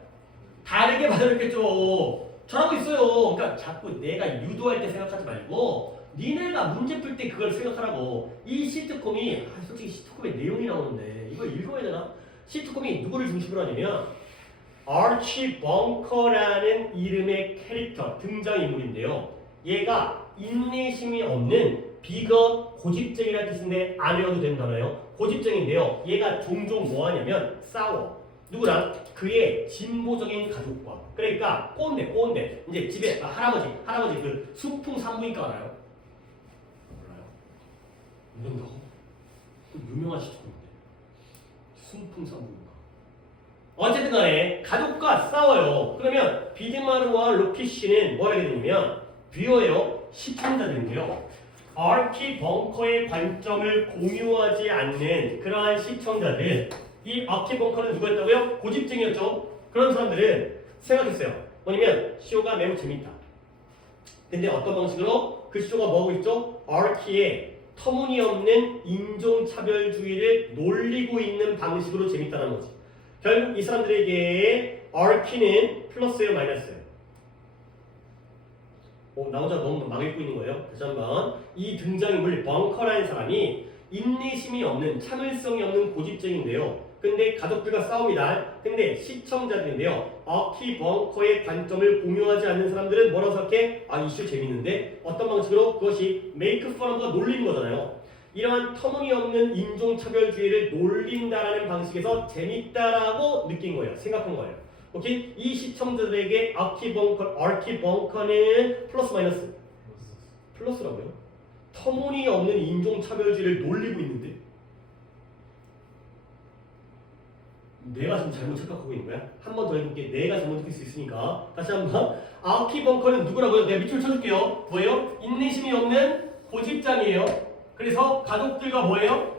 다르게 받아들였겠죠. 저라고 있어요. 그러니까 자꾸 내가 유도할 때 생각하지 말고 니네가 문제 풀 때 그걸 생각하라고. 이 시트콤이 솔직히 시트콤에 내용이 나오는데 이걸 읽어야 되나? 시트콤이 누구를 중심으로 하냐면 아치 벙커라는 이름의 캐릭터 등장인물인데요. 얘가 인내심이 없는 비건 고집쟁이라는 뜻인데 안 외워도 되는 단어예요. 고집쟁인데요. 얘가 종종 뭐 하냐면 싸워. 누구랑? 그의 진보적인 가족과. 그러니까 꼰대. 이제 집에 할아버지 그 수풍 산부인과 알아요? 몰라요? 모른다고? 그 유명한 시트콤인데. 수풍 산부인과. 어쨌든 간에 가족과 싸워요. 그러면 비드마르와 로키 씨는 뭘 하게 되냐면 뷰어예요. 시청자들인데요. 아키 벙커의 관점을 공유하지 않는 그러한 시청자들. 이 아키 벙커는 누구였다고요? 고집쟁이였죠. 그런 사람들은 생각했어요. 뭐냐면 쇼가 매우 재밌다. 근데 어떤 방식으로 그 쇼가 뭐하고 있죠? 아키의 터무니없는 인종차별주의를 놀리고 있는 방식으로 재밌다는 거지. 결국 이 사람들에게 아키는 플러스예요, 마이너스예요? 나 혼자 너무 막 읽고 있는 거예요. 다시 한번. 이 등장인물 벙커라는 사람이 인내심이 없는, 참을성이 없는 고집쟁인데요. 근데 가족들과 싸웁니다. 근데 시청자들인데요. 아키 벙커의 관점을 공유하지 않는 사람들은 뭐라고 생각해? 이슈 재밌는데? 어떤 방식으로? 그것이 메이크 펀과 놀리는 거잖아요. 이러한 터무니없는 인종차별주의를 놀린다라는 방식에서 재밌다라고 느낀 거예요. 생각한 거예요. 오케이? 이 시청자들에게 아키 벙커는 플러스 마이너스? 플러스라고요? 터무니없는 인종차별주의를 놀리고 있는데? 내가 지금 잘못 착각하고 있는 거야? 한 번 더 해볼게. 내가 잘못 느낄 수 있으니까. 다시 한번. 아키 벙커는 누구라고요? 내가 밑줄 쳐줄게요. 뭐예요? 인내심이 없는 고집장이에요. 그래서 가족들과 뭐예요?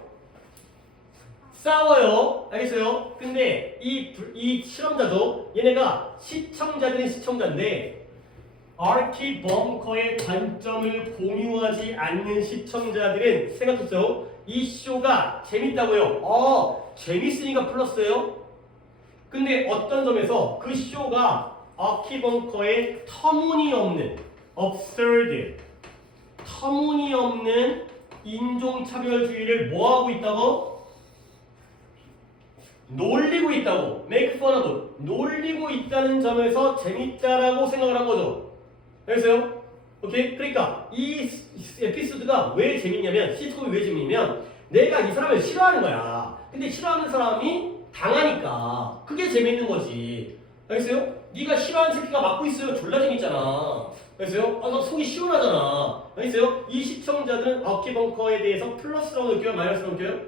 싸워요. 알겠어요? 근데 이 실험자죠. 얘네가 시청자들은 시청자인데 아키 벙커의 관점을 공유하지 않는 시청자들은 생각했어요. 이 쇼가 재밌다고요. 재밌으니까 플러스예요. 근데 어떤 점에서 그 쇼가 아키 벙커의 터무니없는 absurd 터무니없는 인종차별주의를 뭐하고 있다고? 놀리고 있다고. make fun하고 놀리고 있다는 점에서 재밌다라고 생각을 한 거죠. 알겠어요? 오케이? 그러니까 이 에피소드가 왜 재밌냐면 시트콤이 왜 재밌냐면 내가 이 사람을 싫어하는 거야. 근데 싫어하는 사람이 당하니까 그게 재밌는 거지. 알겠어요? 네가 싫어하는 새끼가 맞고 있어요. 졸라 재밌잖아. 알겠어요? 나 속이 시원하잖아. 알겠어요? 이 시청자들은 아키 벙커에 대해서 플러스라고 느껴요? 마이너스라고 느껴요?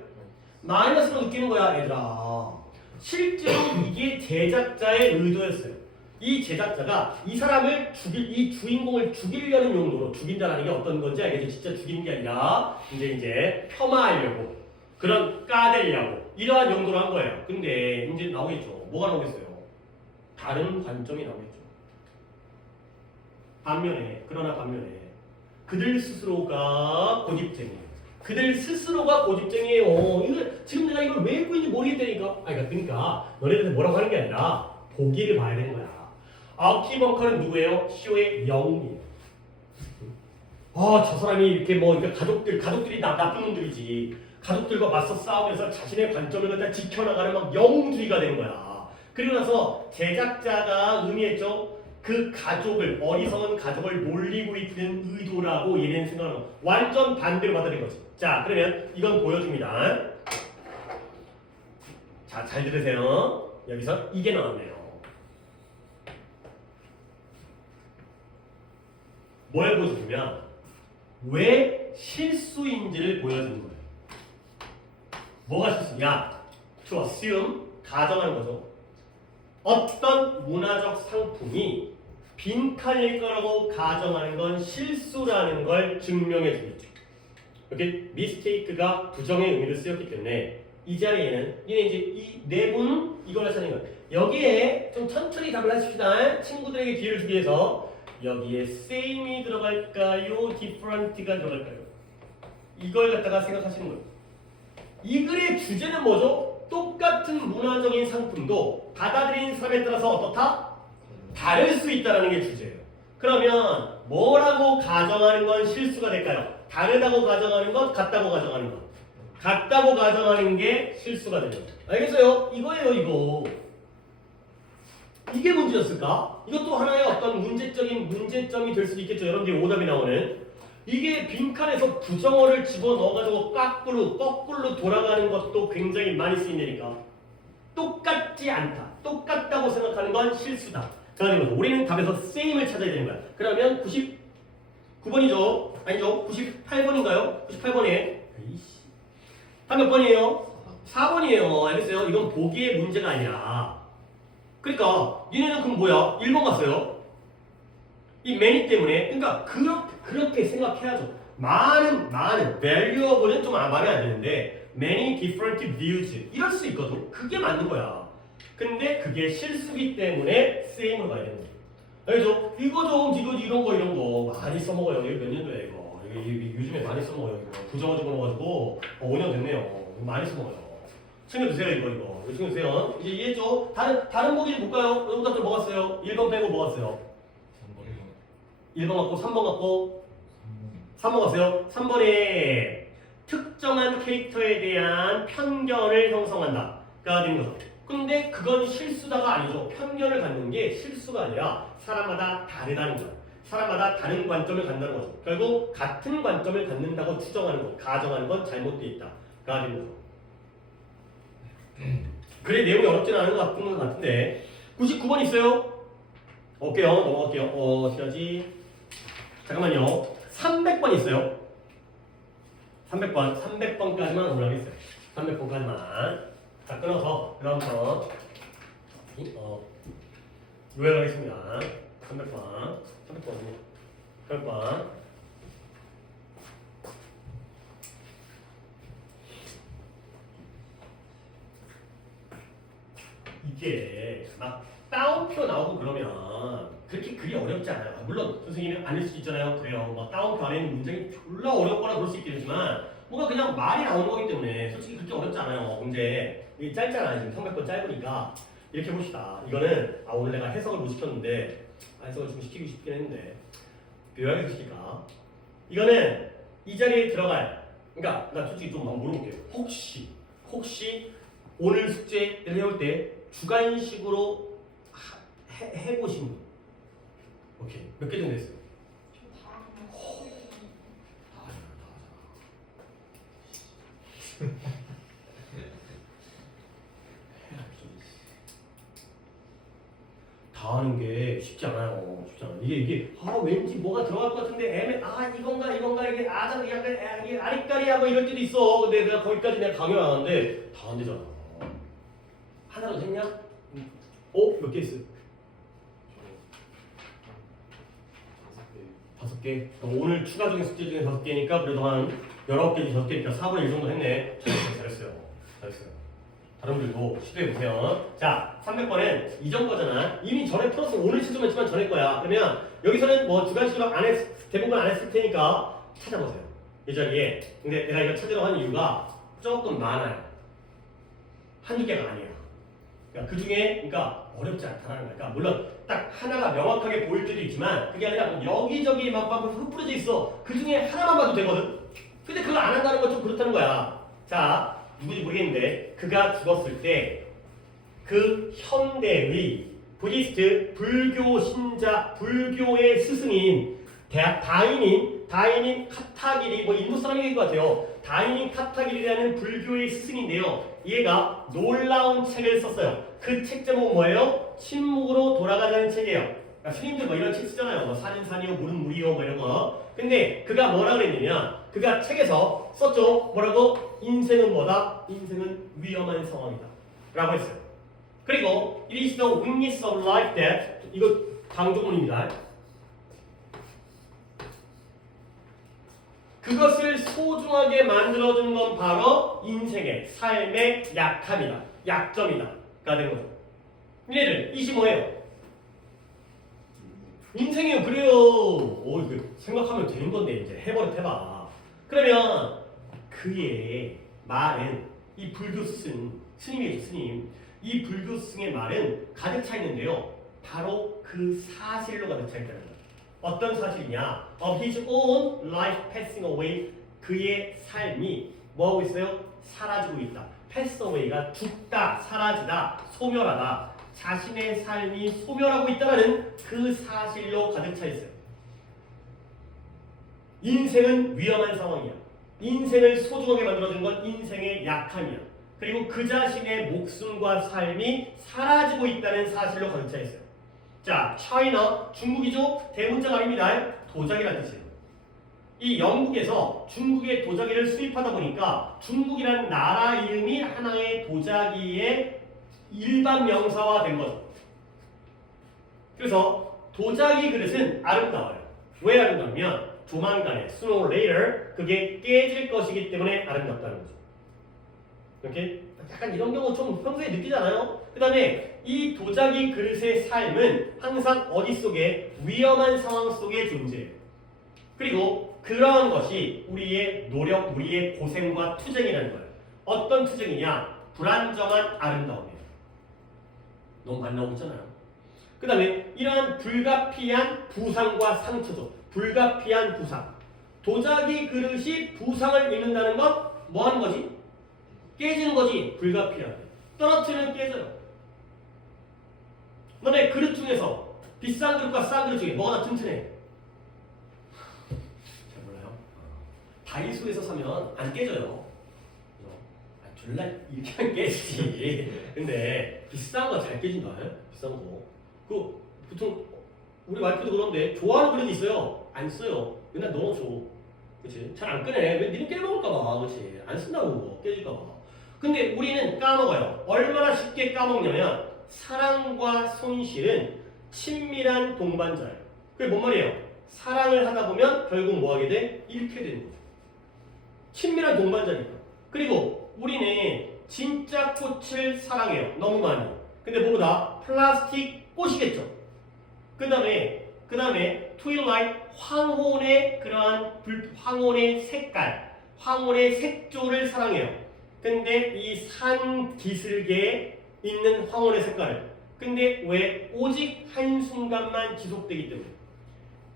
마이너스로 느끼는 거야, 얘들아. 실제로 이게 제작자의 의도였어요. 이 제작자가 이 사람을 이 주인공을 죽이려는 용도로, 죽인다는 게 어떤 건지 알겠죠? 진짜 죽이는 게 아니라 이제 폄하하려고, 그런 까대려고 이러한 용도로 한 거예요. 근데 이제 나오겠죠. 뭐가 나오겠어요? 다른 관점이 나오겠죠. 그러나 반면에 그들 스스로가 고집쟁이에요. 그들 스스로가 고집쟁이에요. 지금 내가 이걸 왜 읽고 있는지 모르겠다니까. 그러니까 너네들은 뭐라고 하는 게 아니라 보기를 봐야 되는 거야. 아키 벙커는 누구예요? 쇼의 영웅이에요. 저 사람이 이렇게 그러니까 가족들이 나쁜 놈들이지. 가족들과 맞서 싸우면서 자신의 관점을 갖다 지켜나가는 막 영웅주의가 되는 거야. 그리고 나서 제작자가 의미했죠. 그 가족을, 어리석은 가족을 놀리고 있는 의도라고 얘네는 생각하는 거. 완전 반대로 받아들인 거지. 자, 그러면 이건 보여줍니다. 자, 잘 들으세요. 여기서 이게 나왔네요. 뭘 보여주면 왜 실수인지를 보여주는 거예요. 뭐가 실수냐? To assume, 가정하는 거죠. 어떤 문화적 상품이 빈칸일 거라고 가정하는 건 실수라는 걸 증명해 주겠죠. 이렇게 mistake가 부정의 의미로 쓰였기 때문에 이 자리에는 이제 이 내분 이걸 하시는 거예요. 여기에 좀 천천히 답을 하십시다. 친구들에게 기회를 주기 위해서 여기에 same이 들어갈까요? different가 들어갈까요? 이걸 갖다가 생각하시는 거예요. 이 글의 주제는 뭐죠? 똑같은 문화적인 상품도 받아들이는 사람에 따라서 어떻다? 다를 수 있다는 게 주제예요. 그러면 뭐라고 가정하는 건 실수가 될까요? 다르다고 가정하는 것, 같다고 가정하는 것. 같다고 가정하는 게 실수가 되는 거예요. 알겠어요? 이거예요, 이거. 이게 문제였을까? 이것도 하나의 어떤 문제적인 문제점이 될 수도 있겠죠. 여러분들이 오답이 나오는. 이게 빈칸에서 부정어를 집어넣어가지고 거꾸로 돌아가는 것도 굉장히 많이 쓰인다니까. 똑같지 않다. 똑같다고 생각하는 건 실수다. 그래서 우리는 답에서 same을 찾아야 되는 거야. 그러면 99번이죠? 아니죠? 98번인가요? 98번에 한 몇 번이에요? 4번이에요. 알겠어요? 이건 보기의 문제가 아니라. 그러니까 니네는 그럼 뭐야? 1번 갔어요. 이 many 때문에. 그러니까 그렇게 생각해야죠. 많은 valuable은 좀 말이 안 되는데 many different views 이럴 수 있거든. 그게 맞는 거야. 근데 그게 실수기 때문에 same으로 가야 되는 거야. 알겠죠? 이거 이런 거 많이 써먹어요. 이거 몇 년도야 이거. 이거 요즘에 많이 써먹어요. 이거 부정어 집어넣어가지고 5년 됐네요. 많이 써먹어요. 챙겨주세요 이거. 챙겨주세요. 이제 이해했죠? 다른 보기 좀 볼까요? 오답들 뭐 갔어요? 1번 빼고 뭐 갔어요? 1번 갖고 3번 갖고 3번 갔어요? 3번에 특정한 캐릭터에 대한 편견을 형성한다 가 되는 거죠. 근데 그건 실수다가 아니죠. 편견을 갖는 게 실수가 아니라 사람마다 다르다는 거예요. 사람마다 다른 관점을 갖는다는 거죠. 결국 같은 관점을 갖는다고 추정하는 것, 가정하는 건 잘못되어 있다 가 되는 거죠. 그래 내용이 어렵지는 않은 것 같은데 99번 있어요? 올게요. 넘어갈게요. 어떻게 하지? 잠깐만요. 300번 있어요. 300번까지만 올라가겠어요. 300번까지만. 자, 끊어서 그다음부터 요약하겠습니다. 300번. 이게 막 따옴표 나오고 그러면 그렇게 글이 어렵지 않아요. 물론 선생님이 아닐 수도 있잖아요. 그래요. 막 따옴표 안에 있는 문장이 졸라 어렵거나 그럴 수 있겠지만 뭔가 그냥 말이 나오는 거기 때문에 솔직히 그렇게 어렵지 않아요. 문제 이게 짧잖아. 지금 300번 짧으니까 이렇게 봅시다. 이거는 오늘 내가 해석을 못 시켰는데 해석을 좀 시키고 싶긴 했는데 요약해서 시킬까? 이거는 이 자리에 들어갈 그러니까 솔직히 좀 물어볼게요. 혹시 오늘 숙제를 해올 때 주관식으로 해보신 분? 오케이. 몇 개 정도 했어요? 다 하는 게 쉽지 않아요. 이게 왠지 뭐가 들어갈 것 같은데 이건가 이게 약간 이게 아리까리야 뭐 이럴 때도 있어. 근데 내가 거기까지 내가 강요를 안 하는데 다 안 되잖아. 하나라도 했냐? 몇 개 했어? 5개. 오늘 추가적인 숙제 중에 5개니까 그래도 한 19개, 6개니까 4분의 1 정도 했네. 잘했어요. 다른 분들도 시도해보세요. 자, 300번은 이전 거잖아. 이미 전에 풀었어. 오늘 시점했지만 전에 거야. 그러면 여기서는 뭐 주관식으로 대부분 안 했을 테니까 찾아보세요. 이 자리에. 근데 내가 이거 찾으려고 하는 이유가 조금 많아요. 한두 개가 아니야. 그러니까 그 중에 그러니까 어렵지 않다는 거야. 그러니까 물론 딱 하나가 명확하게 보일 때도 있지만 그게 아니라 여기저기 막 흩뿌려져 있어. 그 중에 하나만 봐도 되거든. 근데 그걸 안 한다는 건 좀 그렇다는 거야. 자, 누구지 모르겠는데 그가 죽었을 때 그 현대의 부디스트 불교 신자 불교의 스승인 다인인 카타기리 뭐 인도 사람인 것 같아요. 다인인 카타기리라는 불교의 스승인데요. 얘가 놀라운 책을 썼어요. 그 책 제목은 뭐예요? 침묵으로 돌아가자는 책이에요. 그러니까 스님들 뭐 이런 책 쓰잖아요. 뭐 산은 산이요 물은 물이요 뭐 이런 거. 근데 그가 뭐라 그랬냐면 그가 책에서 썼죠. 뭐라고? 인생은 뭐다? 인생은 위험한 상황이다 라고 했어요. 그리고 It is the weakness of life that 이거 강조문입니다. 그것을 소중하게 만들어준 건 바로 인생의 삶의 약함이다. 약점이다. 가 된 거죠. 얘들 25예요. 인생이요. 그래요. 이거 생각하면 되는 건데 이제 해봐. 그러면 그의 말은 이 불교 스님이죠. 스님. 이 불교 스승의 말은 가득 차 있는데요. 바로 그 사실로 가득 차 있다는 거예요. 어떤 사실이냐? Of his own life passing away. 그의 삶이 뭐 하고 있어요? 사라지고 있다. pass away가 죽다, 사라지다, 소멸하다. 자신의 삶이 소멸하고 있다는 그 사실로 가득 차 있어요. 인생은 위험한 상황이야. 인생을 소중하게 만들어준 건 인생의 약함이야. 그리고 그 자신의 목숨과 삶이 사라지고 있다는 사실로 가득 차 있어요. 자, 차이나 중국이죠. 대문자가 아닙니다. 도자기라는 뜻이에요. 이 영국에서 중국의 도자기를 수입하다 보니까 중국이라는 나라 이름이 하나의 도자기의 일반 명사화 된 거죠. 그래서 도자기 그릇은 아름다워요. 왜 아름다우면 조만간에 sooner or later 그게 깨질 것이기 때문에 아름답다는 거죠. 이렇게 약간 이런 경우 좀 평소에 느끼잖아요. 그 다음에 이 도자기 그릇의 삶은 항상 어디 속에 위험한 상황 속에 존재해요. 그리고 그러한 것이 우리의 노력, 우리의 고생과 투쟁이라는 거예요. 어떤 투쟁이냐? 불안정한 아름다움이에요. 너무 많이 나오고 있잖아요. 그 다음에 이러한 불가피한 부상과 상처죠. 불가피한 부상. 도자기 그릇이 부상을 입는다는 건 뭐 하는 거지? 깨지는 거지. 불가피하게. 떨어뜨리면 깨져요. 근데 그릇 중에서 비싼 그릇과 싼 그릇 중에 뭐가 더 튼튼해? 잘 몰라요. 다이소에서 사면 안 깨져요. 졸라 이렇게 하면 깨지지. 근데 비싼 거 잘 깨진다. 비싼 거. 그 보통 우리 와이프도 그런데 좋아하는 그릇이 있어요. 안 써요. 맨날 넣어줘. 그치? 잘 안 끄네. 왜 니는 깨먹을까봐. 그치? 안 쓴다고. 깨질까봐. 근데 우리는 까먹어요. 얼마나 쉽게 까먹냐면 사랑과 손실은 친밀한 동반자예요. 그게 뭔 말이에요? 사랑을 하다 보면 결국 뭐 하게 돼? 잃게 되는 거죠. 친밀한 동반자니까. 그리고 우리는 진짜 꽃을 사랑해요. 너무 많이. 근데 뭐보다 플라스틱 꽃이겠죠. 그 다음에 트윌라이트 황혼의 그러한 황혼의 색깔, 황혼의 색조를 사랑해요. 근데 이 산 기슭에 있는 황혼의 색깔을 근데 왜 오직 한순간만 지속되기 때문에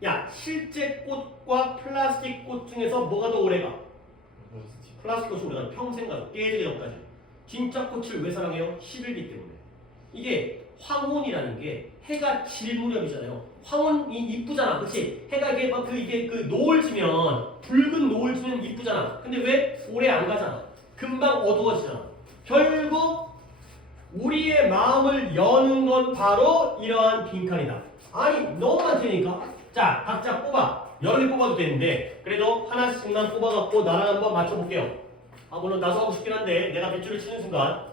야 실제 꽃과 플라스틱 꽃 중에서 뭐가 더 오래가? 플라스틱 꽃이 오래가 평생 가서 깨지기 전까지. 진짜 꽃을 왜 사랑해요? 시들기 때문에. 이게 황혼이라는 게 해가 질 무렵이잖아요. 황혼이 이쁘잖아, 그렇지? 해가 이게 막 이게 노을 지면 붉은 노을 지면 이쁘잖아. 근데 왜 오래 안 가잖아? 금방 어두워지잖아. 결국 우리의 마음을 여는 건 바로 이러한 빈칸이다. 아니 너무 많다니까. 자, 각자 뽑아. 여러 개 뽑아도 되는데 그래도 하나씩만 뽑아갖고 나랑 한번 맞춰볼게요. 아 물론 나도 하고 싶긴 한데 내가 몇 줄을 치는 순간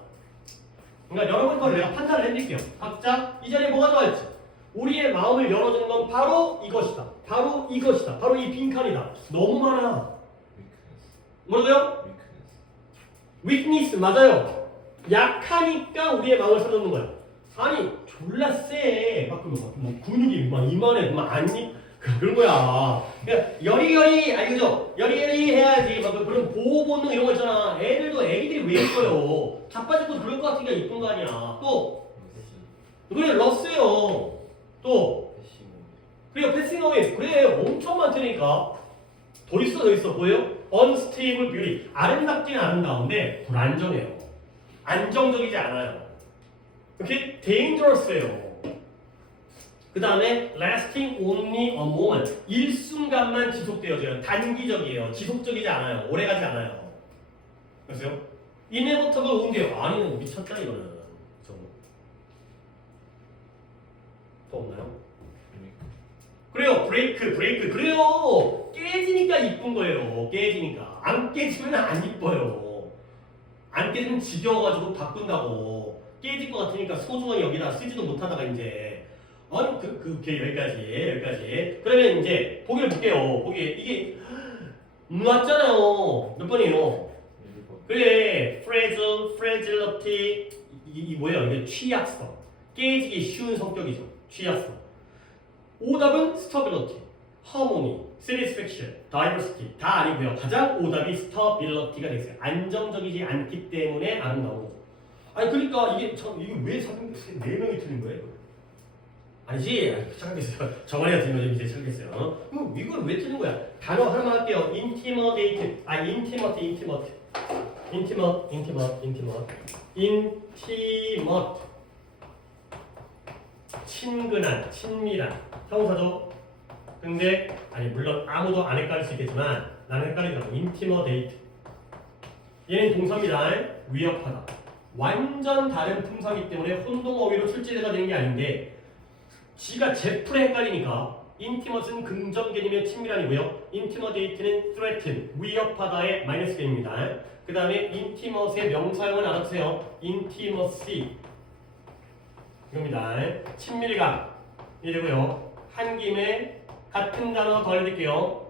그러니까 여러분 걸 내가 판단을 해드릴게요. 각자 이 자리에 뭐가 들어있지? 우리의 마음을 열어주는 건 바로 이것이다. 바로 이것이다. 바로 이 빈칸이다. 너무 많아. 뭐라고요? weakness 맞아요. 약하니까 우리의 마음을 사놓는 거야. 아니 졸라 세. 막 뭐 근육이 막 이만해 막 안니 그런 거야. 그러니까 여리여리 알죠? 여리여리 해야지. 막 그런 보호 본능 이런 거 있잖아. 애들도 애기들이 왜 예뻐요? 자빠지고 그럴 것 같으니까 예쁜 거 아니야. 또 그래 러스요. 또 그래 패싱어웨이. 그래 엄청 많다니까. 더 있어 뭐예요? unstable beauty. 아름답지는 아름다운데 불안정해요. 안정적이지 않아요. 이렇게 dangerous해요. 그 다음에 lasting only a moment. 일순간만 지속되어져요. 단기적이에요. 지속적이지 않아요. 오래가지 않아요. 그래서요? inevitable 온대요. 아니 미쳤다 이거는. 더 없나요? 그래요. 브레이크. 그래요. 깨지니까 이쁜 거예요. 깨지니까. 안 깨지면 안 이뻐요. 안 깨지면 지겨워가지고 바꾼다고. 깨질 것 같으니까 소중하게 여기다 쓰지도 못하다가 이제 아니 여기까지. 그러면 이제 보기를 볼게요. 보기 이게 맞잖아요. 몇 번이에요? 그래. fragility 이 뭐예요? 이게 취약성. 깨지기 쉬운 성격이죠. 취약성. 오답은 stability, harmony, satisfaction, diversity 다 아니고요. 가장 오답이 stability가 되겠어요. 안정적이지 않기 때문에 아름다운 거죠. 아니 그러니까 이게 왜 4명이 틀린 거예요? 아니지. 착각했어요. 정원이가 들은 거죠. 이제 착각했어요. 이걸 왜 뜨는 거야? 단어 하나만 할게요. intimate. intimate. 친근한, 친밀한 형사죠. 근데 아니 물론 아무도 안 헷갈릴 수 있겠지만 나는 헷갈리더라고. intimidate. 얘는 동사입니다. 위협하다. 완전 다른 품사이기 때문에 혼동어휘로 출제가 되는 게 아닌데 지가 제풀에 헷갈리니까 intimate는 긍정 개념의 친밀한이고요. intimidate는 threaten, 위협하다의 마이너스 개념입니다. 그 다음에 intimate의 명사형을 알아주세요. intimacy 이겁니다. 친밀감 이되고요. 한 김에 같은 단어 더 알려드릴게요.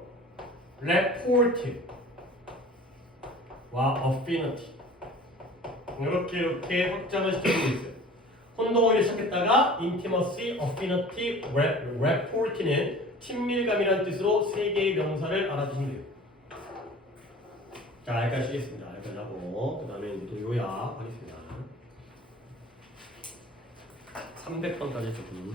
rapport 와 affinity 이렇게 확장을 시켜주고 있어요. 혼동어휘를 시작했다가 intimacy, affinity, rapport는 친밀감이라는 뜻으로 세 개의 명사를 알아두시면 돼요. 자, 여기까지 하겠습니다. 여기까지 하고 그 다음에 또 요약하겠습니다. 300번까지 조금